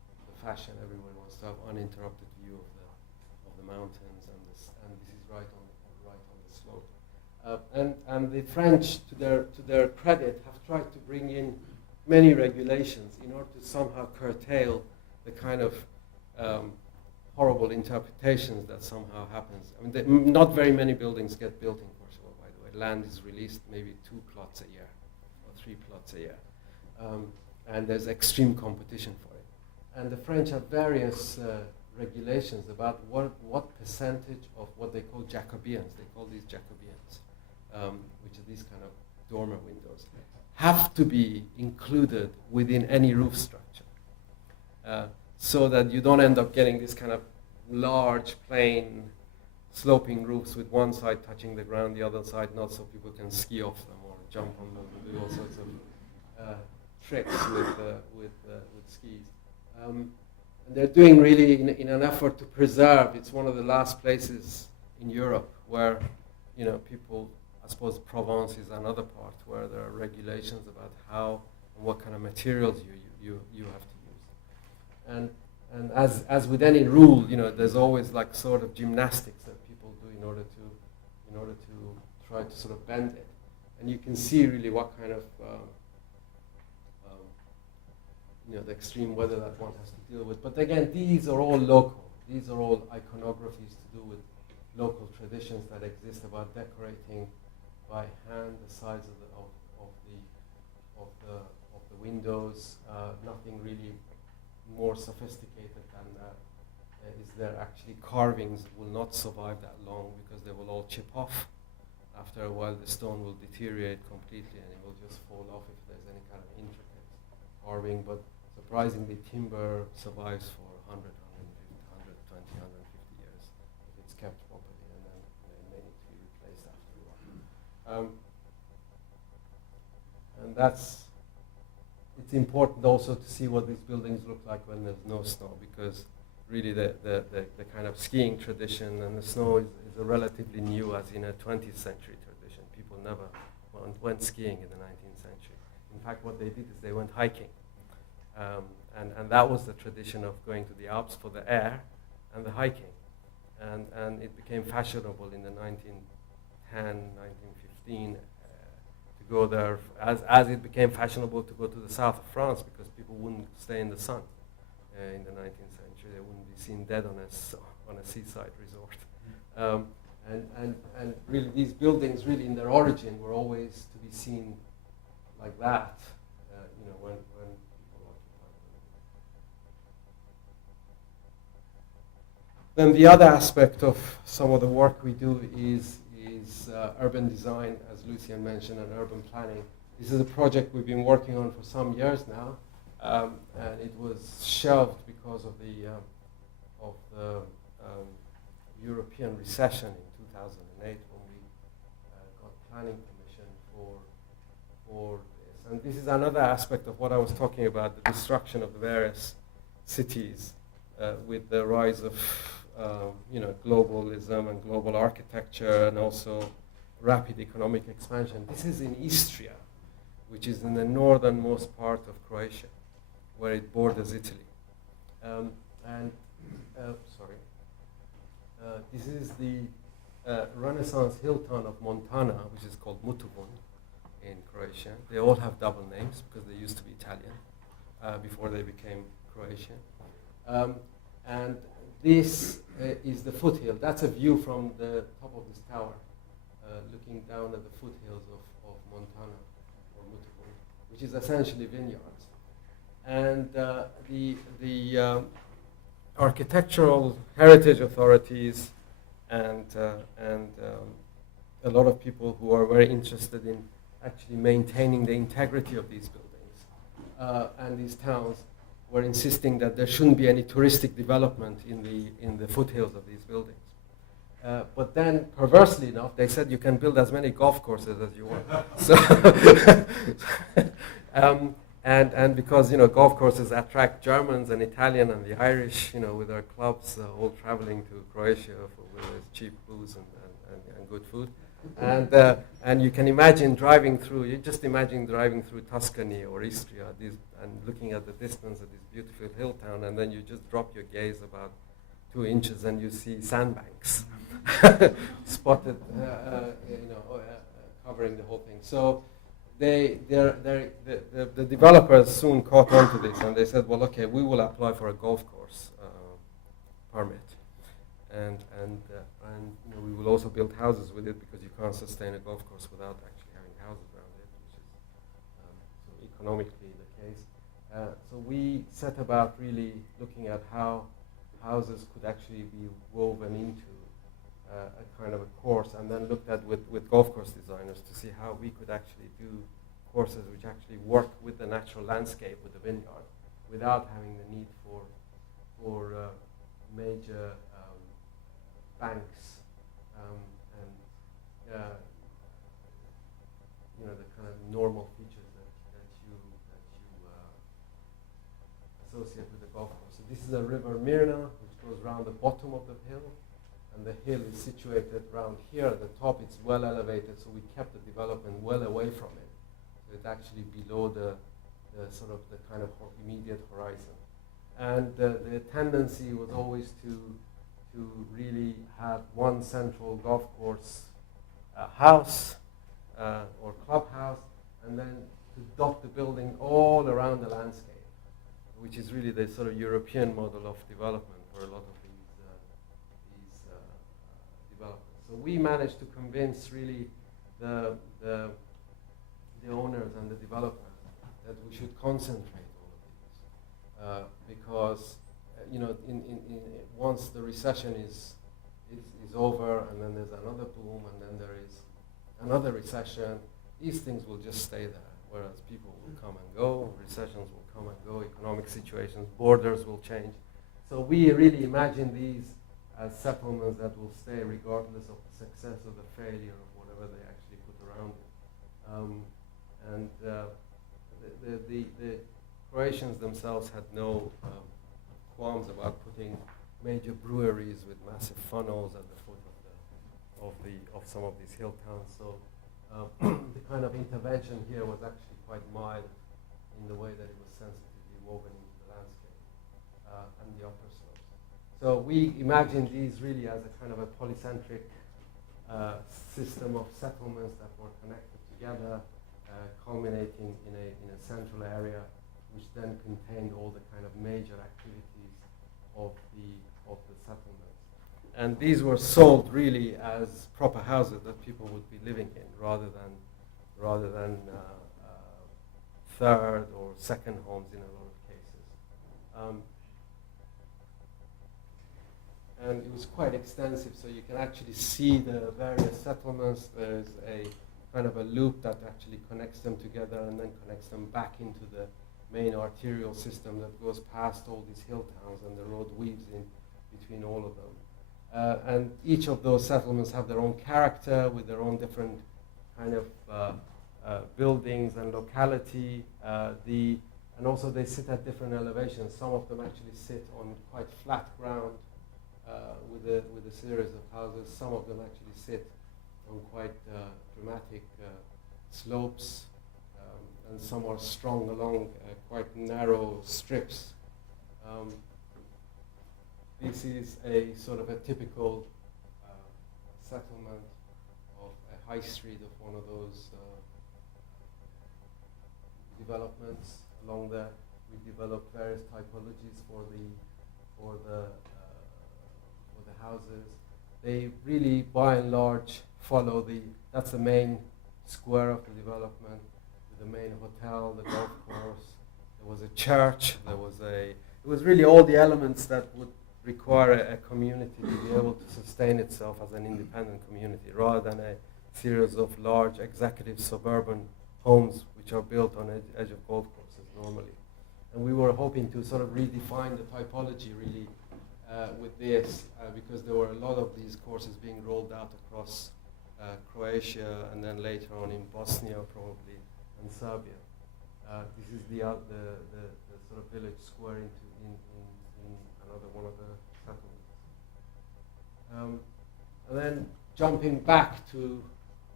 fashion. Everyone wants to have uninterrupted view of the mountains, and this is right on the slope. And the French, to their credit, have tried to bring in many regulations in order to somehow curtail the kind of horrible interpretations that somehow happens. I mean, not very many buildings get built in Kosovo, by the way. Land is released maybe 2 plots a year or 3 plots a year. And there's extreme competition for it. And the French have various regulations about what percentage of what they call Jacobians, they call these Jacobians, which are these kind of dormer windows, have to be included within any roof structure. So that you don't end up getting this kind of large, plain, sloping roofs with one side touching the ground, the other side not, so people can ski off them or jump on them and do all sorts of tricks with skis. And they're doing really in an effort to preserve. It's one of the last places in Europe where, people, I suppose Provence is another part where there are regulations about how and what kind of materials you have to use. And as with any rule, there's always like sort of gymnastics that people do in order to try to sort of bend it. And you can see really what kind of the extreme weather that one has to deal with. But again, these are all local. These are all iconographies to do with local traditions that exist about decorating by hand the sides of the windows. Nothing really more sophisticated than that. Is there actually carvings will not survive that long because they will all chip off. After a while, the stone will deteriorate completely and it will just fall off if there's any kind of intricate carving. But surprisingly, timber survives for 100, 120, 150 years if it's kept properly, and then it may need to be replaced after a while. And it's important also to see what these buildings look like when there's no snow, because really the kind of skiing tradition and the snow is a relatively new, as in a 20th century tradition. People never went skiing in the 19th century. In fact, what they did is they went hiking. And that was the tradition of going to the Alps for the air and the hiking. And it became fashionable in the 1910, 1915 to go there, as it became fashionable to go to the south of France because people wouldn't stay in the sun in the 19th century. They wouldn't be seen dead on a seaside resort. And really these buildings really in their origin were always to be seen like that, when people occupied them. Then the other aspect of some of the work we do is urban design, as Lucien mentioned, and urban planning. This is a project we've been working on for some years now, and it was shelved because of the European recession in 2008 when we got planning permission for this. And this is another aspect of what I was talking about, the destruction of the various cities with the rise of globalism and global architecture and also rapid economic expansion. This is in Istria, which is in the northernmost part of Croatia, where it borders Italy. This is the Renaissance hill town of Montana, which is called Mutuvun in Croatia. They all have double names because they used to be Italian before they became Croatian. And this is the foothill. That's a view from the top of this tower, looking down at the foothills of Montana, or Mutuvun, which is essentially vineyards. And the architectural heritage authorities and a lot of people who are very interested in actually maintaining the integrity of these buildings and these towns were insisting that there shouldn't be any touristic development in the foothills of these buildings. But then, perversely enough, they said you can build as many golf courses as you want. So, and because golf courses attract Germans and Italian and the Irish, with their clubs all traveling to Croatia with cheap booze and good food. And you can imagine driving through. You just imagine driving through Tuscany or Istria, and looking at the distance at this beautiful hill town, and then you just drop your gaze about 2 inches, and you see sandbanks spotted, covering the whole thing. So the developers soon caught on to this, and they said, well, okay, we will apply for a golf course permit, and we will also build houses with it, because you can't sustain a golf course without actually having houses around it, which is so economically the case. So we set about really looking at how houses could actually be woven into a kind of a course, and then looked at with golf course designers to see how we could actually do courses which actually work with the natural landscape, with the vineyard, without having the need for major banks and the kind of normal features that you associate with the golf course. So this is a river Mirna, which goes around the bottom of the hill, and the hill is situated around here at the top. It's well elevated, so we kept the development well away from it. So it's actually below the sort of the kind of immediate horizon. And the tendency was always to really have one central golf course house or clubhouse, and then to dot the building all around the landscape, which is really the sort of European model of development for a lot of these developments. So we managed to convince really the owners and the developers that we should concentrate all of these, because once the recession is over, and then there's another boom, and then there is another recession, these things will just stay there. Whereas people will come and go, recessions will come and go, economic situations, borders will change. So we really imagine these as settlements that will stay regardless of the success or the failure of whatever they actually put around it. The Croatians themselves had no qualms about putting major breweries with massive funnels at the foot of some of these hill towns. So the kind of intervention here was actually quite mild in the way that it was sensitively woven into the landscape and the upper slopes. So we imagine these really as a kind of a polycentric system of settlements that were connected together, culminating in a central area, which then contained all the kind of major activities of the settlements. And these were sold really as proper houses that people would be living in, rather than third or second homes in a lot of cases. And it was quite extensive, so you can actually see the various settlements. There's a kind of a loop that actually connects them together and then connects them back into the main arterial system that goes past all these hill towns, and the road weaves in between all of them. And each of those settlements have their own character, with their own different kind of buildings and locality. And also they sit at different elevations. Some of them actually sit on quite flat ground with a series of houses. Some of them actually sit on quite dramatic slopes, and some are strung along quite narrow strips. This is a sort of a typical settlement of a high street of one of those developments. Along there, we developed various typologies for the houses. They really, by and large, follow that's the main square of the development, with the main hotel, the golf course. There was a church. It was really all the elements that would require a community to be able to sustain itself as an independent community, rather than a series of large executive suburban homes which are built on the edge of golf courses normally. And we were hoping to sort of redefine the typology really with this, because there were a lot of these courses being rolled out across Croatia, and then later on in Bosnia probably, and Serbia. This is the sort of village square in another one of the settlements. And then jumping back to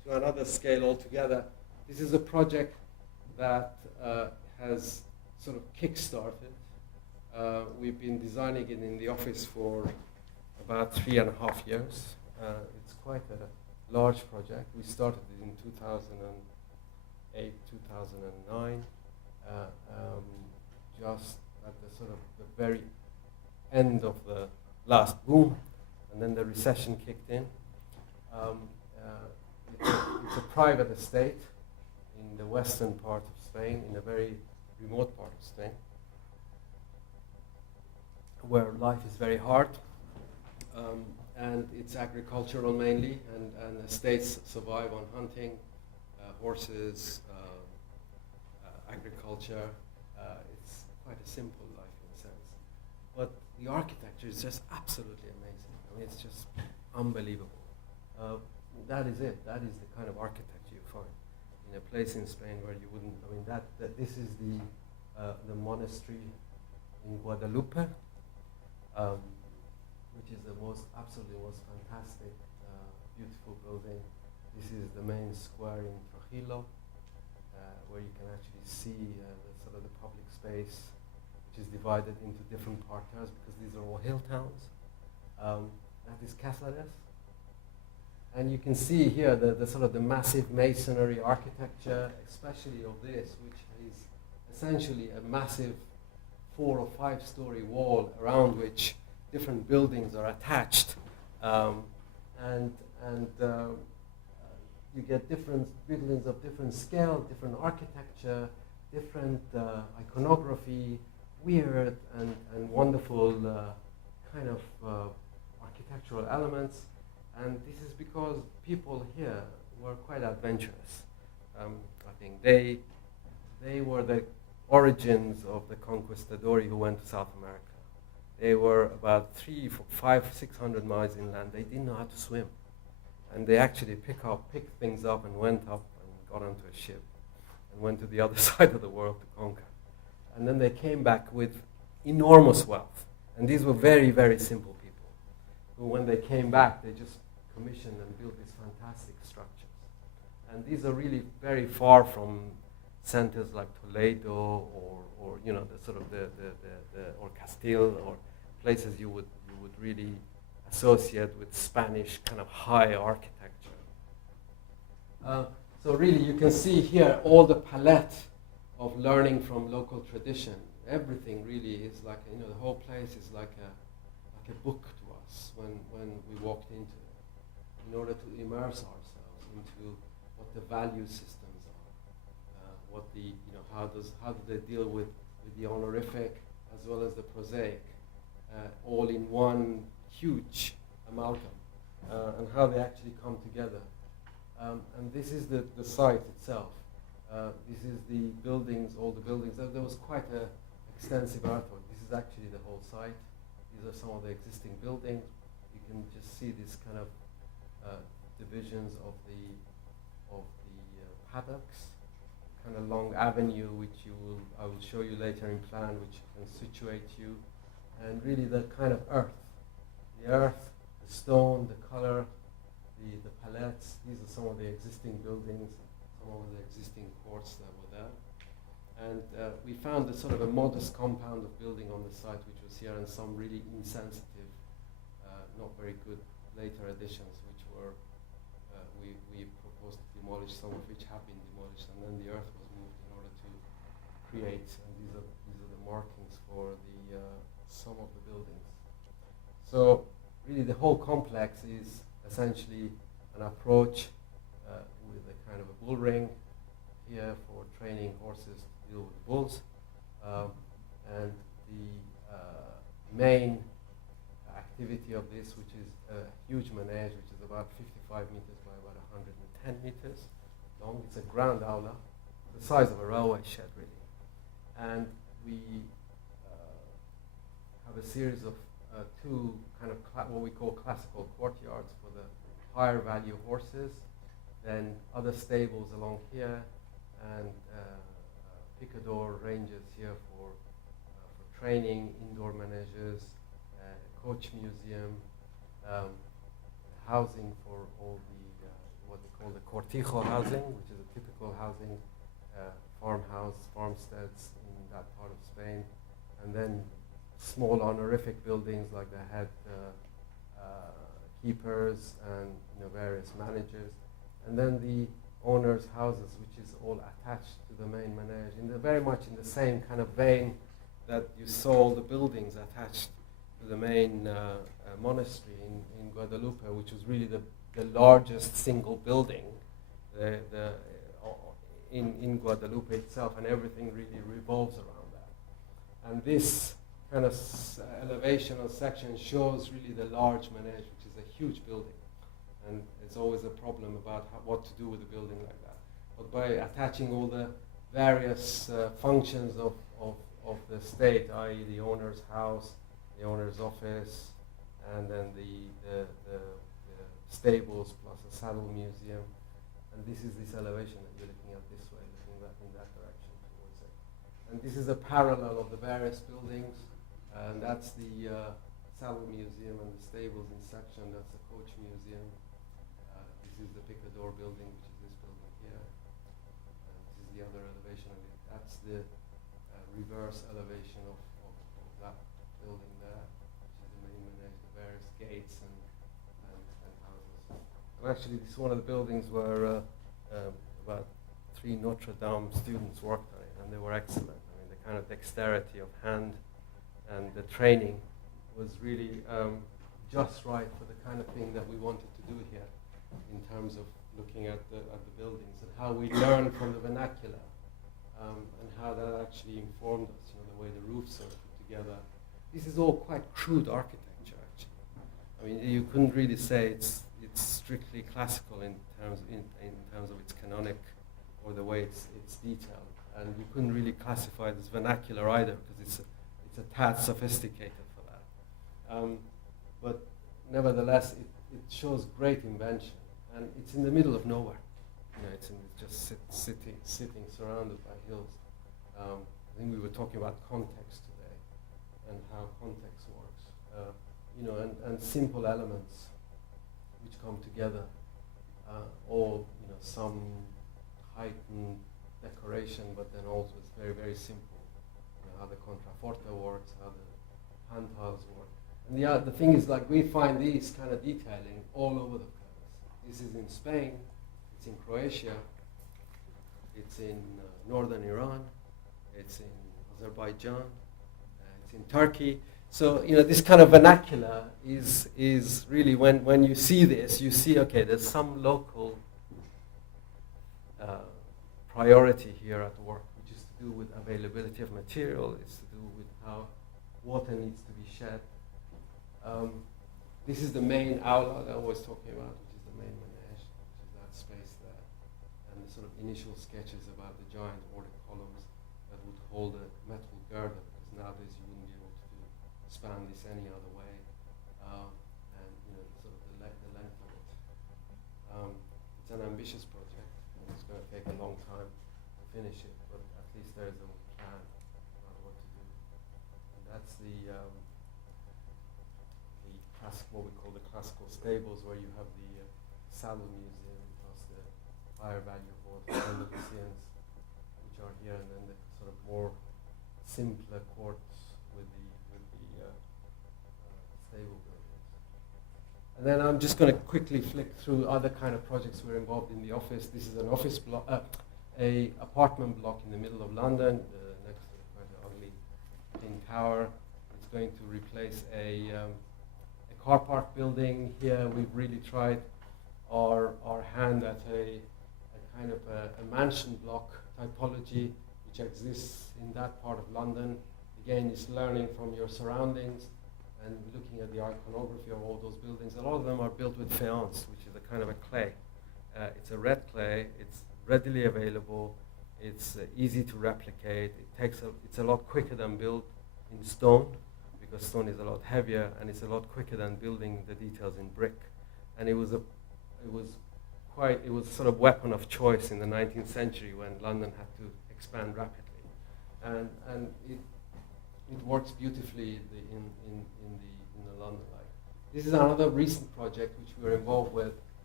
to another scale altogether. This is a project that has sort of kick-started. We've been designing it in the office for about 3.5 years. It's quite a large project. We started it in 2008, 2009, just at the sort of the very end of the last boom, and then the recession kicked in. It's a private estate in the western part of Spain, in a very remote part of Spain, where life is very hard, and it's agricultural mainly, and estates survive on hunting, horses, agriculture. It's quite a simple life in a sense. But the architecture is just absolutely amazing. I mean, it's just unbelievable. That is it. That is the kind of architecture you find in a place in Spain where you wouldn't. I mean, that this is the monastery in Guadalupe, which is the absolutely most fantastic, beautiful building. This is the main square in Trujillo, where you can actually see the sort of the public space, which is divided into different parterres because these are all hill towns. That is Cáceres. And you can see here the sort of the massive masonry architecture, especially of this, which is essentially a massive 4 or 5 story wall around which different buildings are attached. You get different buildings of different scale, different architecture, different iconography, weird and wonderful kind of architectural elements. And this is because people here were quite adventurous. I think they were the origins of the conquistadori who went to South America. They were about 300, 500, 600 miles inland. They didn't know how to swim. And they actually picked things up and went up and got onto a ship and went to the other side of the world to conquer. And then they came back with enormous wealth. And these were very, very simple people who, when they came back, they just commissioned and built these fantastic structures. And these are really very far from centers like Toledo or you know, the sort of the or Castile, or places you would really associate with Spanish kind of high architecture. So really you can see here all the palette of learning from local tradition. Everything really is like, you know, the whole place is like a book to us when we walked into it, in order to immerse ourselves into what the value systems are, what the, you know, how do they deal with the honorific as well as the prosaic, all in one huge amalgam, and how they actually come together. And this is the site itself. This is the buildings, all the buildings. There was quite an extensive artwork. This is actually the whole site. These are some of the existing buildings. You can just see this kind of divisions of the paddocks, kind of long avenue, which I will show you later in plan, which can situate you, and really the kind of earth, the stone, the color, the palettes. These are some of the existing buildings, some of the existing courts that were there. And we found a sort of a modest compound of building on the site, which was here, and some really insensitive, not very good later additions, which were, we proposed to demolish, some of which have been demolished, and then the earth was moved in order to create, and these are the markings for the some of the buildings. So really the whole complex is essentially an approach with a kind of a bull ring here for training horses to deal with bulls, and the main activity of this, which is a huge manege, which is about 55 meters by about 110 meters long. It's a grand aula, the size of a railway shed really. And we have a series of two kind of what we call classical courtyards for the higher value horses, then other stables along here, and picador ranges here for training, indoor maneges, coach museum, housing for all the what they call the cortijo housing, which is a typical housing, farmhouse, farmsteads in that part of Spain, and then small honorific buildings like the head keepers and various managers, and then the owners' houses, which is all attached to the main manege, very much in the same kind of vein that you saw all the buildings attached to the main monastery in Guadalupe, which was really the largest single building in Guadalupe itself, and everything really revolves around that. And this kind of elevational section shows really the large manege, which is a huge building. And it's always a problem about what to do with a building like that. But by attaching all the various functions of the state, i.e. the owner's house, the owner's office, and then the stables plus a saddle museum, and this is this elevation that you're looking at this way, looking in that direction towards it. And this is a parallel of the various buildings, and that's the saddle museum and the stables in section. That's the coach museum. This is the Picador building, which is this building here. This is the other elevation of it. That's the reverse elevation of that building there, which is the main manege, the various gates and houses. And actually, this is one of the buildings where about 3 Notre Dame students worked on it, and they were excellent. I mean, the kind of dexterity of hand and the training was really just right for the kind of thing that we wanted to do here, in terms of looking at the buildings and how we learn from the vernacular, and how that actually informed us, the way the roofs are put together. This is all quite crude architecture, actually. I mean, you couldn't really say it's strictly classical in terms of its canonic or the way it's detailed, and you couldn't really classify it as vernacular either, because it's a tad sophisticated for that. But nevertheless, it shows great invention. And it's in the middle of nowhere. It's just sitting surrounded by hills. I think we were talking about context today and how context works. And simple elements which come together, all some heightened decoration, but then also it's very, very simple. How the contraforte works, how the hand tiles work. And the thing is, like, we find these kind of detailing all over the place. This is in Spain, it's in Croatia, it's in northern Iran, it's in Azerbaijan, it's in Turkey. So, this kind of vernacular is really, when you see this, you see, okay, there's some local priority here at work, which is to do with availability of material, it's to do with how water needs to be shed. This is the main aula that I was talking about, which is the main manege, which is that space there. And the sort of initial sketches about the giant order columns that would hold a metal girder, because nowadays you wouldn't be able to span this any other way. And sort of the length of it. It's an ambitious project, and it's going to take a long time to finish it, but at least there is a plan about what to do. And that's what we call the classical stables, where you have the saddle museum plus the higher value board museums, which are here, and then the sort of more simpler courts with the stable buildings. And then I'm just going to quickly flick through other kind of projects we're involved in the office. This is an office block, a apartment block in the middle of London, next to quite an ugly pink tower. It's going to replace a car park building. Here we've really tried our hand at a kind of a mansion block typology which exists in that part of London. Again, it's learning from your surroundings and looking at the iconography of all those buildings. A lot of them are built with faience, which is a kind of a clay. It's a red clay, it's readily available, it's easy to replicate, it's a lot quicker than built in stone, because stone is a lot heavier, and it's a lot quicker than building the details in brick. And it was sort of weapon of choice in the 19th century when London had to expand rapidly, and it works beautifully in the London life. This is another recent project which we were involved with,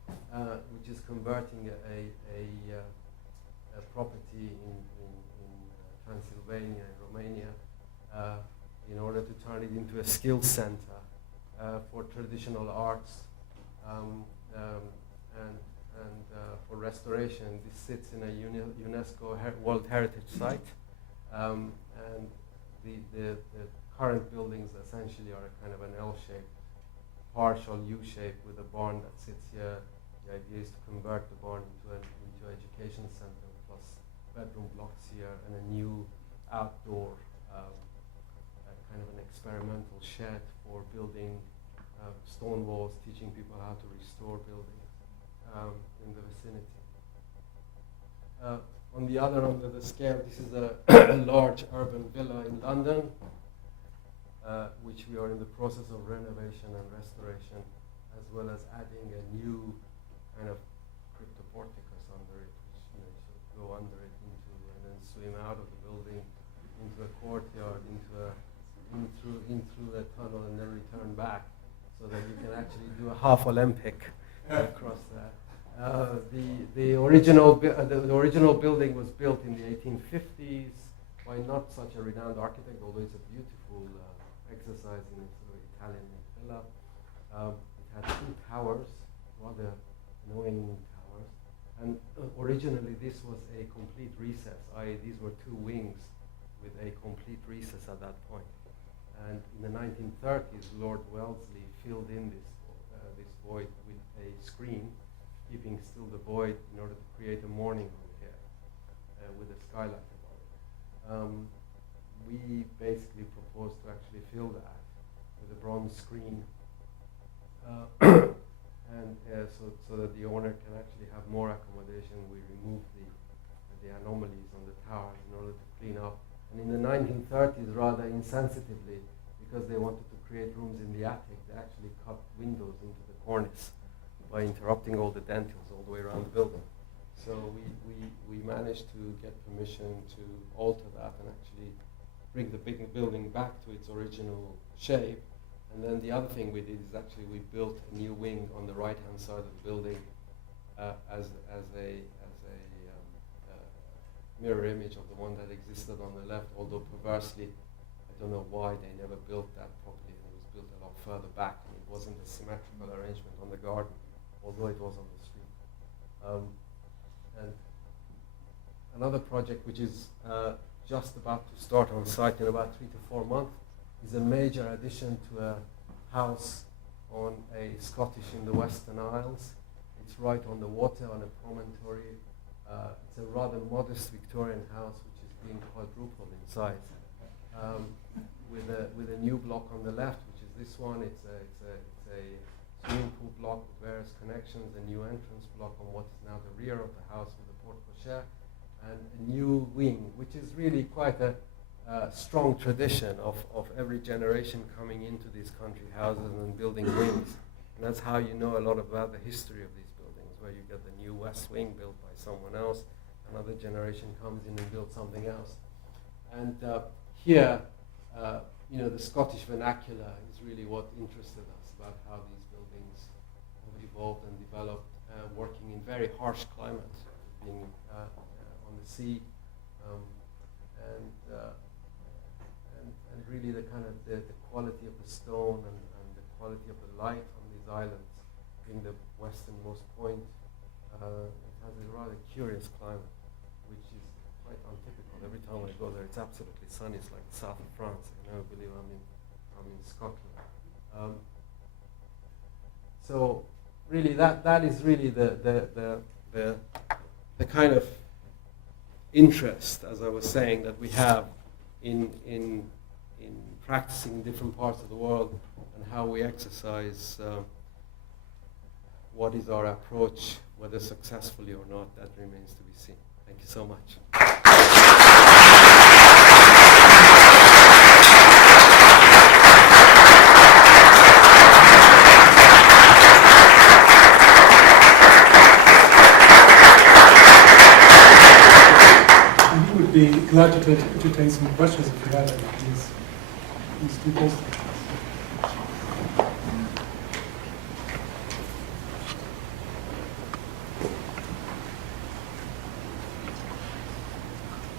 which is converting a property in Transylvania, in Romania, in order to turn it into a skills center for traditional arts and for restoration. This sits in a UNESCO World Heritage Site, and the current buildings essentially are a kind of an L-shaped, partial U-shape with a barn that sits here. The idea is to convert the barn into an education center plus bedroom blocks here and a new outdoor kind of an experimental shed for building stone walls, teaching people how to restore buildings in the vicinity. On the other end of the scale, this is a large urban villa in London, which we are in the process of renovation and restoration, as well as adding a new kind of cryptoporticus under it, which you sort of go under it into and then swim out of the building into a courtyard, in through a tunnel, and then return back, so that you can actually do a half Olympic across there. The original building was built in the 1850s by not such a renowned architect, although it's a beautiful exercise in its Italian villa. It had 2 towers, rather annoying towers, and originally this was a complete recess, i.e. these were 2 wings with a complete recess at that point. And in the 1930s, Lord Wellesley filled in this void with a screen, keeping still the void in order to create a morning room here with a skylight above it. We basically proposed to actually fill that with a bronze screen, and so that the owner can actually have more accommodation. We removed the anomalies on the towers in order to clean up. And in the 1930s, rather insensitively, because they wanted to create rooms in the attic, they actually cut windows into the cornice by interrupting all the dentils all the way around the building. So we managed to get permission to alter that and actually bring the big building back to its original shape. And then the other thing we did is actually we built a new wing on the right-hand side of the building as a mirror image of the one that existed on the left, although perversely, I don't know why they never built that properly, and it was built a lot further back, and it wasn't a symmetrical arrangement on the garden, although it was on the street. And another project which is just about to start on site in about 3 to 4 months is a major addition to a house on a Scottish in the Western Isles. It's right on the water on a promontory. It's a rather modest Victorian house which is being quadrupled in size, with a new block on the left, which is this one. It's a swimming pool block with various connections, a new entrance block on what is now the rear of the house with a porte cochere, and a new wing, which is really quite a strong tradition of every generation coming into these country houses and building wings. And that's how you know a lot about the history of these buildings, where you get the new west wing built by someone else, another generation comes in and builds something else. And here, the Scottish vernacular is really what interested us about how these buildings have evolved and developed, working in very harsh climates, being on the sea, and really the kind of the quality of the stone and the quality of the light on these islands, being the westernmost point. It has a rather curious climate, which is quite untypical. Every time I go there, it's absolutely sunny. It's like the south of France. I never believe I'm in Scotland. So really, that is really the kind of interest, as I was saying, that we have in practicing in different parts of the world, and how we exercise what is our approach, whether successfully or not, that remains to be seen. Thank you so much. We would be glad to take some questions if you have any. Please do post them.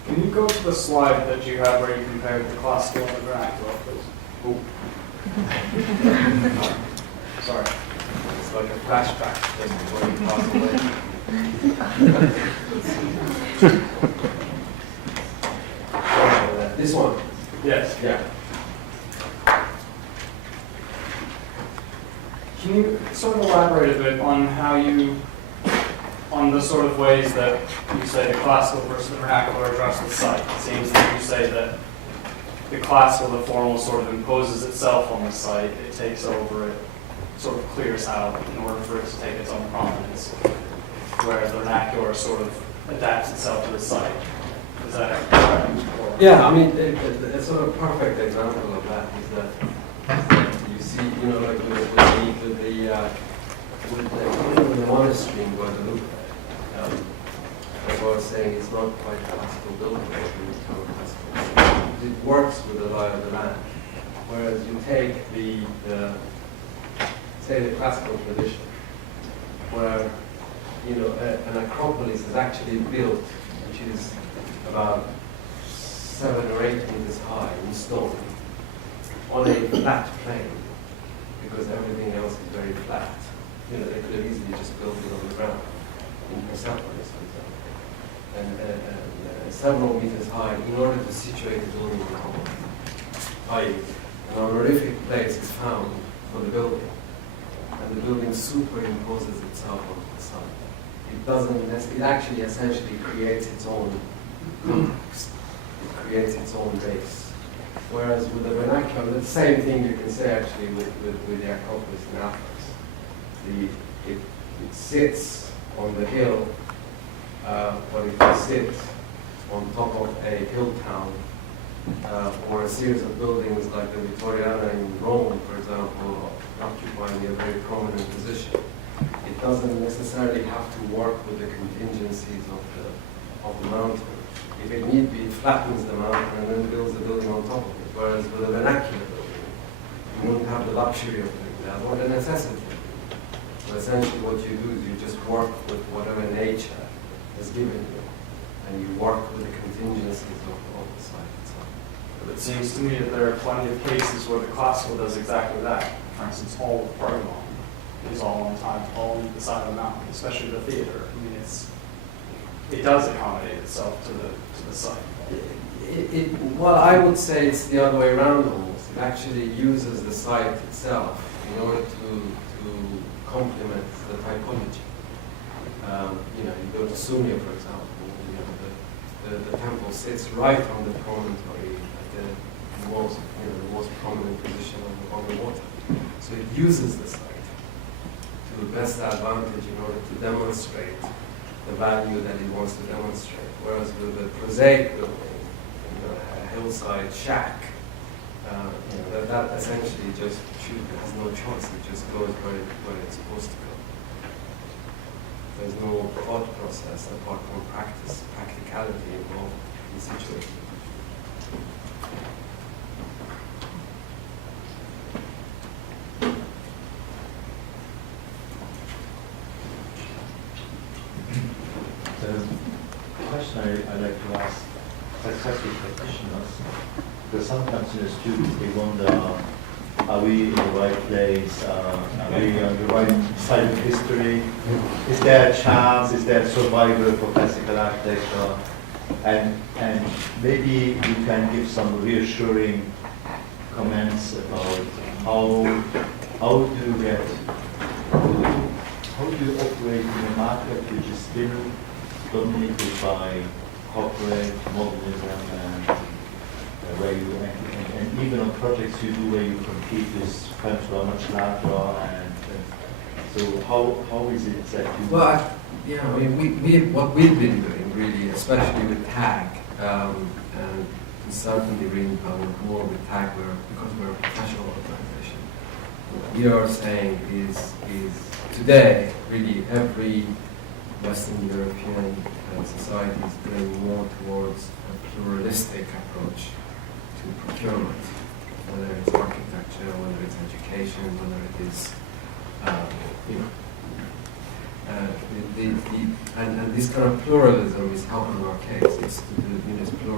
Can you go to the slide that you had where you compared the classical and the vernacular, please? Oh. Sorry. It's like a flashback thing before you pass away. This one? Yes. Yeah. Can you sort of elaborate a bit on how on the sort of ways that you say the classical versus the vernacular address the site? It seems that you say that the classical, the formal, sort of imposes itself on the site, it takes over, it sort of clears out in order for it to take its own prominence, whereas the vernacular sort of adapts itself to the site. Is that correct? Yeah, I mean, a sort of perfect example of that is that you see, like with the monastery in Guadeloupe, as I was saying, it's not quite classical building, it's kind of classical. It works with the lie of the land. Whereas you take say the classical tradition, where an acropolis is actually built, which is about 7 or 8 meters high in stone, on a flat plane, because everything else is very flat. They could have easily just built it on the ground in Persepolis, for example, and several meters high in order to situate the building on top of it. i.e., an honorific place is found for the building, and the building superimposes itself onto the site. It doesn't. It actually essentially creates its own context. It creates its own base. Whereas with the vernacular, the same thing you can say actually with the Acropolis in Athens. It sits on the hill, but if you sit on top of a hill town, or a series of buildings like the Vittoriana in Rome, for example, occupying a very prominent position, it doesn't necessarily have to work with the contingencies of the mountain. If it need be, it flattens the mountain and then builds the building on top of it. Whereas with a vernacular building, you wouldn't have the luxury of doing that, or the necessity. So essentially what you do is you just work with whatever nature has given you, and you work with the contingencies of the site itself. But it seems to me that there are plenty of cases where the classical does exactly that. For instance, all of Pergamon is all on time, all on the side of the mountain, especially the theater. I mean, it does accommodate itself to the site. Well, I would say it's the other way around almost. It actually uses the site itself in order to complement the typology. You go to Sumia, for example. The temple sits right on the promontory at the most prominent position on the water. So it uses the site to the best advantage in order to demonstrate the value that it wants to demonstrate. Whereas with the prosaic building, a hillside shack, that essentially just has no choice. It just goes where it's supposed to go. There's no thought process apart from practicality involved in the situation. The question I like to ask successful practitioners, because sometimes students they wonder, are we in the right place? Are we on the right side of history? Is there a chance? Is there survival for classical architecture? And maybe you can give some reassuring comments about how do you operate in a market which is still dominated by corporate modernism and where you and even on projects you do where you compete with firms who are much larger and so how is it that you? Well, what we've been doing really, especially with TAG, and certainly really more with TAG, because we're a professional organization. What we are saying is today really every Western European society is going more towards a pluralistic approach to procurement, whether it's architecture, whether it's education, whether it is, and this kind of pluralism is helping our case. It's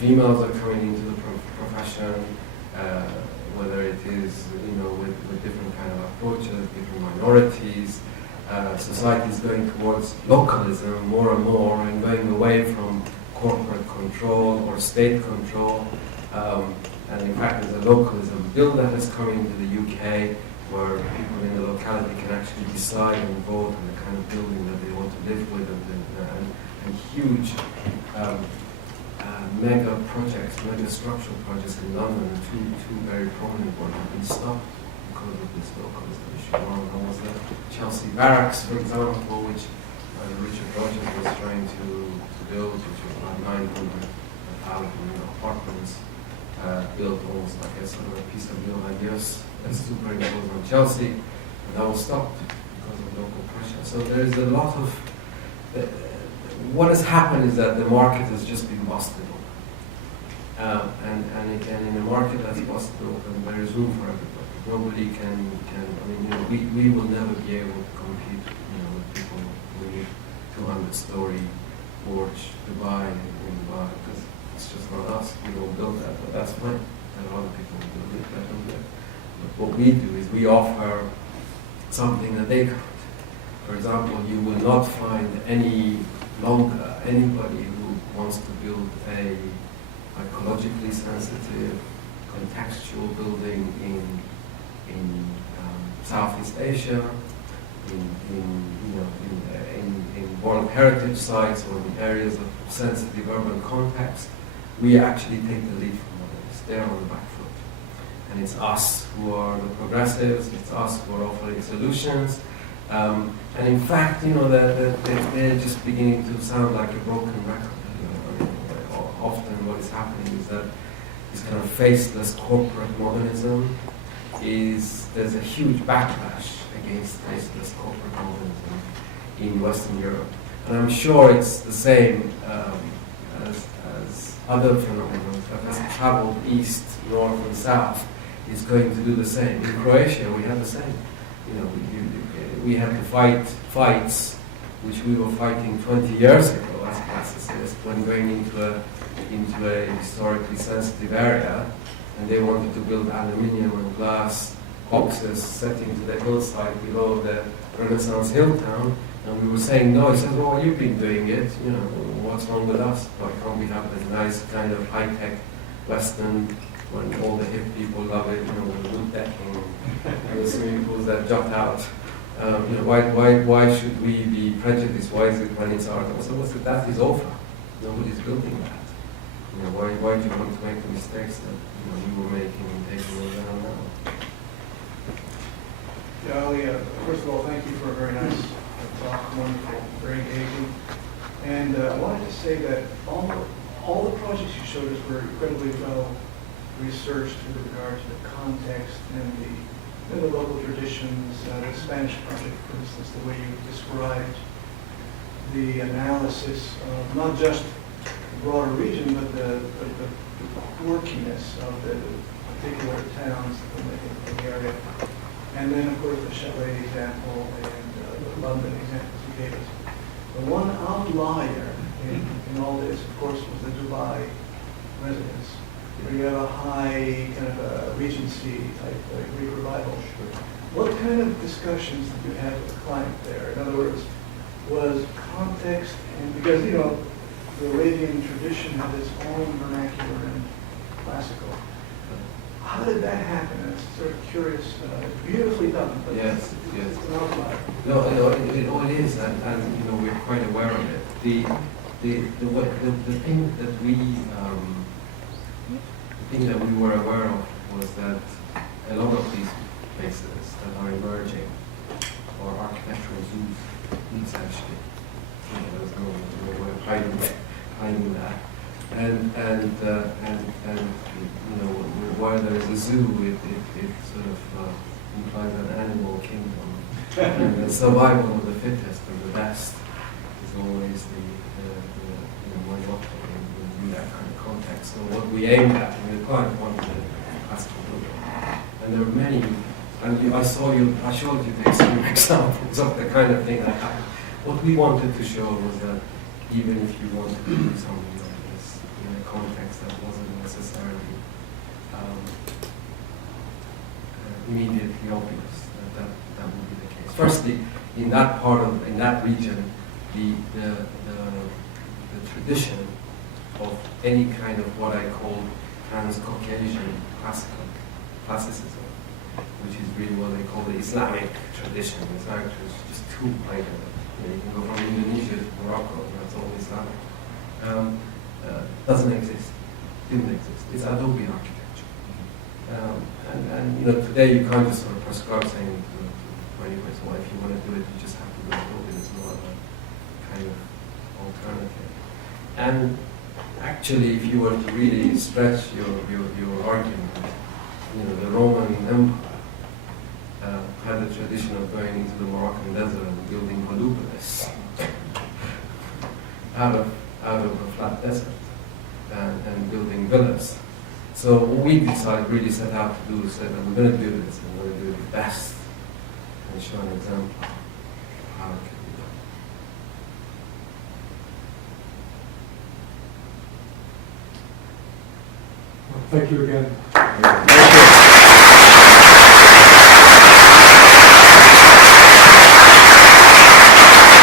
females are coming into the profession, whether it is, with different kind of approaches, different minorities. Society is going towards localism more and more and going away from corporate control or state control. And in fact, there's a localism bill that is coming to the UK where people in the locality can actually decide and vote on the kind of building that they want to live with, and huge mega projects, mega structural projects in London, two very prominent ones have been stopped because of this localism issue. One of them was the Chelsea Barracks, for example, which Richard Rogers was trying to build, which was about 900,000 apartments, built almost like a sort of a piece of Ville Adios and superimposed on Chelsea, and that was stopped because of local pressure. So there is a lot of what has happened is that the market has just been busted open. And again, in a market that's busted open, there is room for everybody. Nobody can. We will never be able to compete, with people who need 200-story porch to buy in Dubai, because it's just not us. We don't build that, but that's fine. There are other people who build it, let them do it. But what we do is we offer something that they can't. For example, you will not find any longer anybody who wants to build a ecologically sensitive, contextual building in Southeast Asia, in World Heritage sites or in areas of sensitive urban context. We actually take the lead from others. They're on the back foot. And it's us who are the progressives, it's us who are offering solutions. And in fact, they're just beginning to sound like a broken record. Often what is happening is that this kind of faceless corporate modernism there's a huge backlash against faceless corporate modernism in Western Europe. And I'm sure it's the same as other phenomena that has traveled east, north, and south is going to do the same. In Croatia, we had the same. We had to fight fights which we were fighting 20 years ago as classicists when going into a historically sensitive area, and they wanted to build aluminium and glass boxes set into the hillside below the Renaissance hill town, and we were saying no. He says, well, you've been doing it, what's wrong with us? Why can't we have this nice kind of high-tech Western, when all the hip people love it, with wood decking and the swimming pools that jut out. Why should we be prejudiced? Why is it when it's art? So that is over. Nobody's building that. Why do you want to make the mistakes that we were making and taking them down now? Yeah, Ali, first of all, thank you for a very nice talk, wonderful, very engaging. And I wanted to say that all the projects you showed us were incredibly well researched with regard to the context and the local traditions. The Spanish project, for instance, the way you described the analysis of not just the broader region, but the quirkiness of the particular towns in the area. And then, of course, the chalet example and the London examples you gave us. The one outlier in all this, of course, was the Dubai residence, where you have a high kind of a Regency type Greek revival. What kind of discussions did you have with the client there? In other words, was context, and because the Arabian tradition had its own vernacular and classical. How did that happen? It's sort of curious. Beautifully done, but yes. It's an outlier. No, it is, and we're quite aware of it. The thing that we were aware of was that a lot of these places that are emerging are architectural zoos, essentially. There's no way of hiding that. And while there is a zoo, it sort of implies an animal kingdom. And the survival of the fittest or the best is always the more motto in that kind of context. So what we aimed at, and the client wanted a classical building. And there are many, and I showed you the extreme examples of the kind of thing that happened. What we wanted to show was that even if you wanted to do something like this, in a context that wasn't necessarily immediately obvious that would be the case. Firstly, in that region, the tradition of any kind of what I call trans-Caucasian classicism, which is really what they call the Islamic tradition. It's actually just too like you can go from Indonesia to Morocco, and that's all Islamic. Doesn't exist. Didn't exist. It's Adobe architecture. And today you can't just sort of prescribe saying to anybody, well, if you want to do it, you just have to do Adobe. There's no other kind of alternative. And actually, if you were to really stretch your argument, the Roman Empire had a tradition of going into the Moroccan desert and building volubilis out of a flat desert and building villas. So what we really set out to do is that we're going to do this, and we're going to do it best, and show an example of how it can be done. Well, thank you again.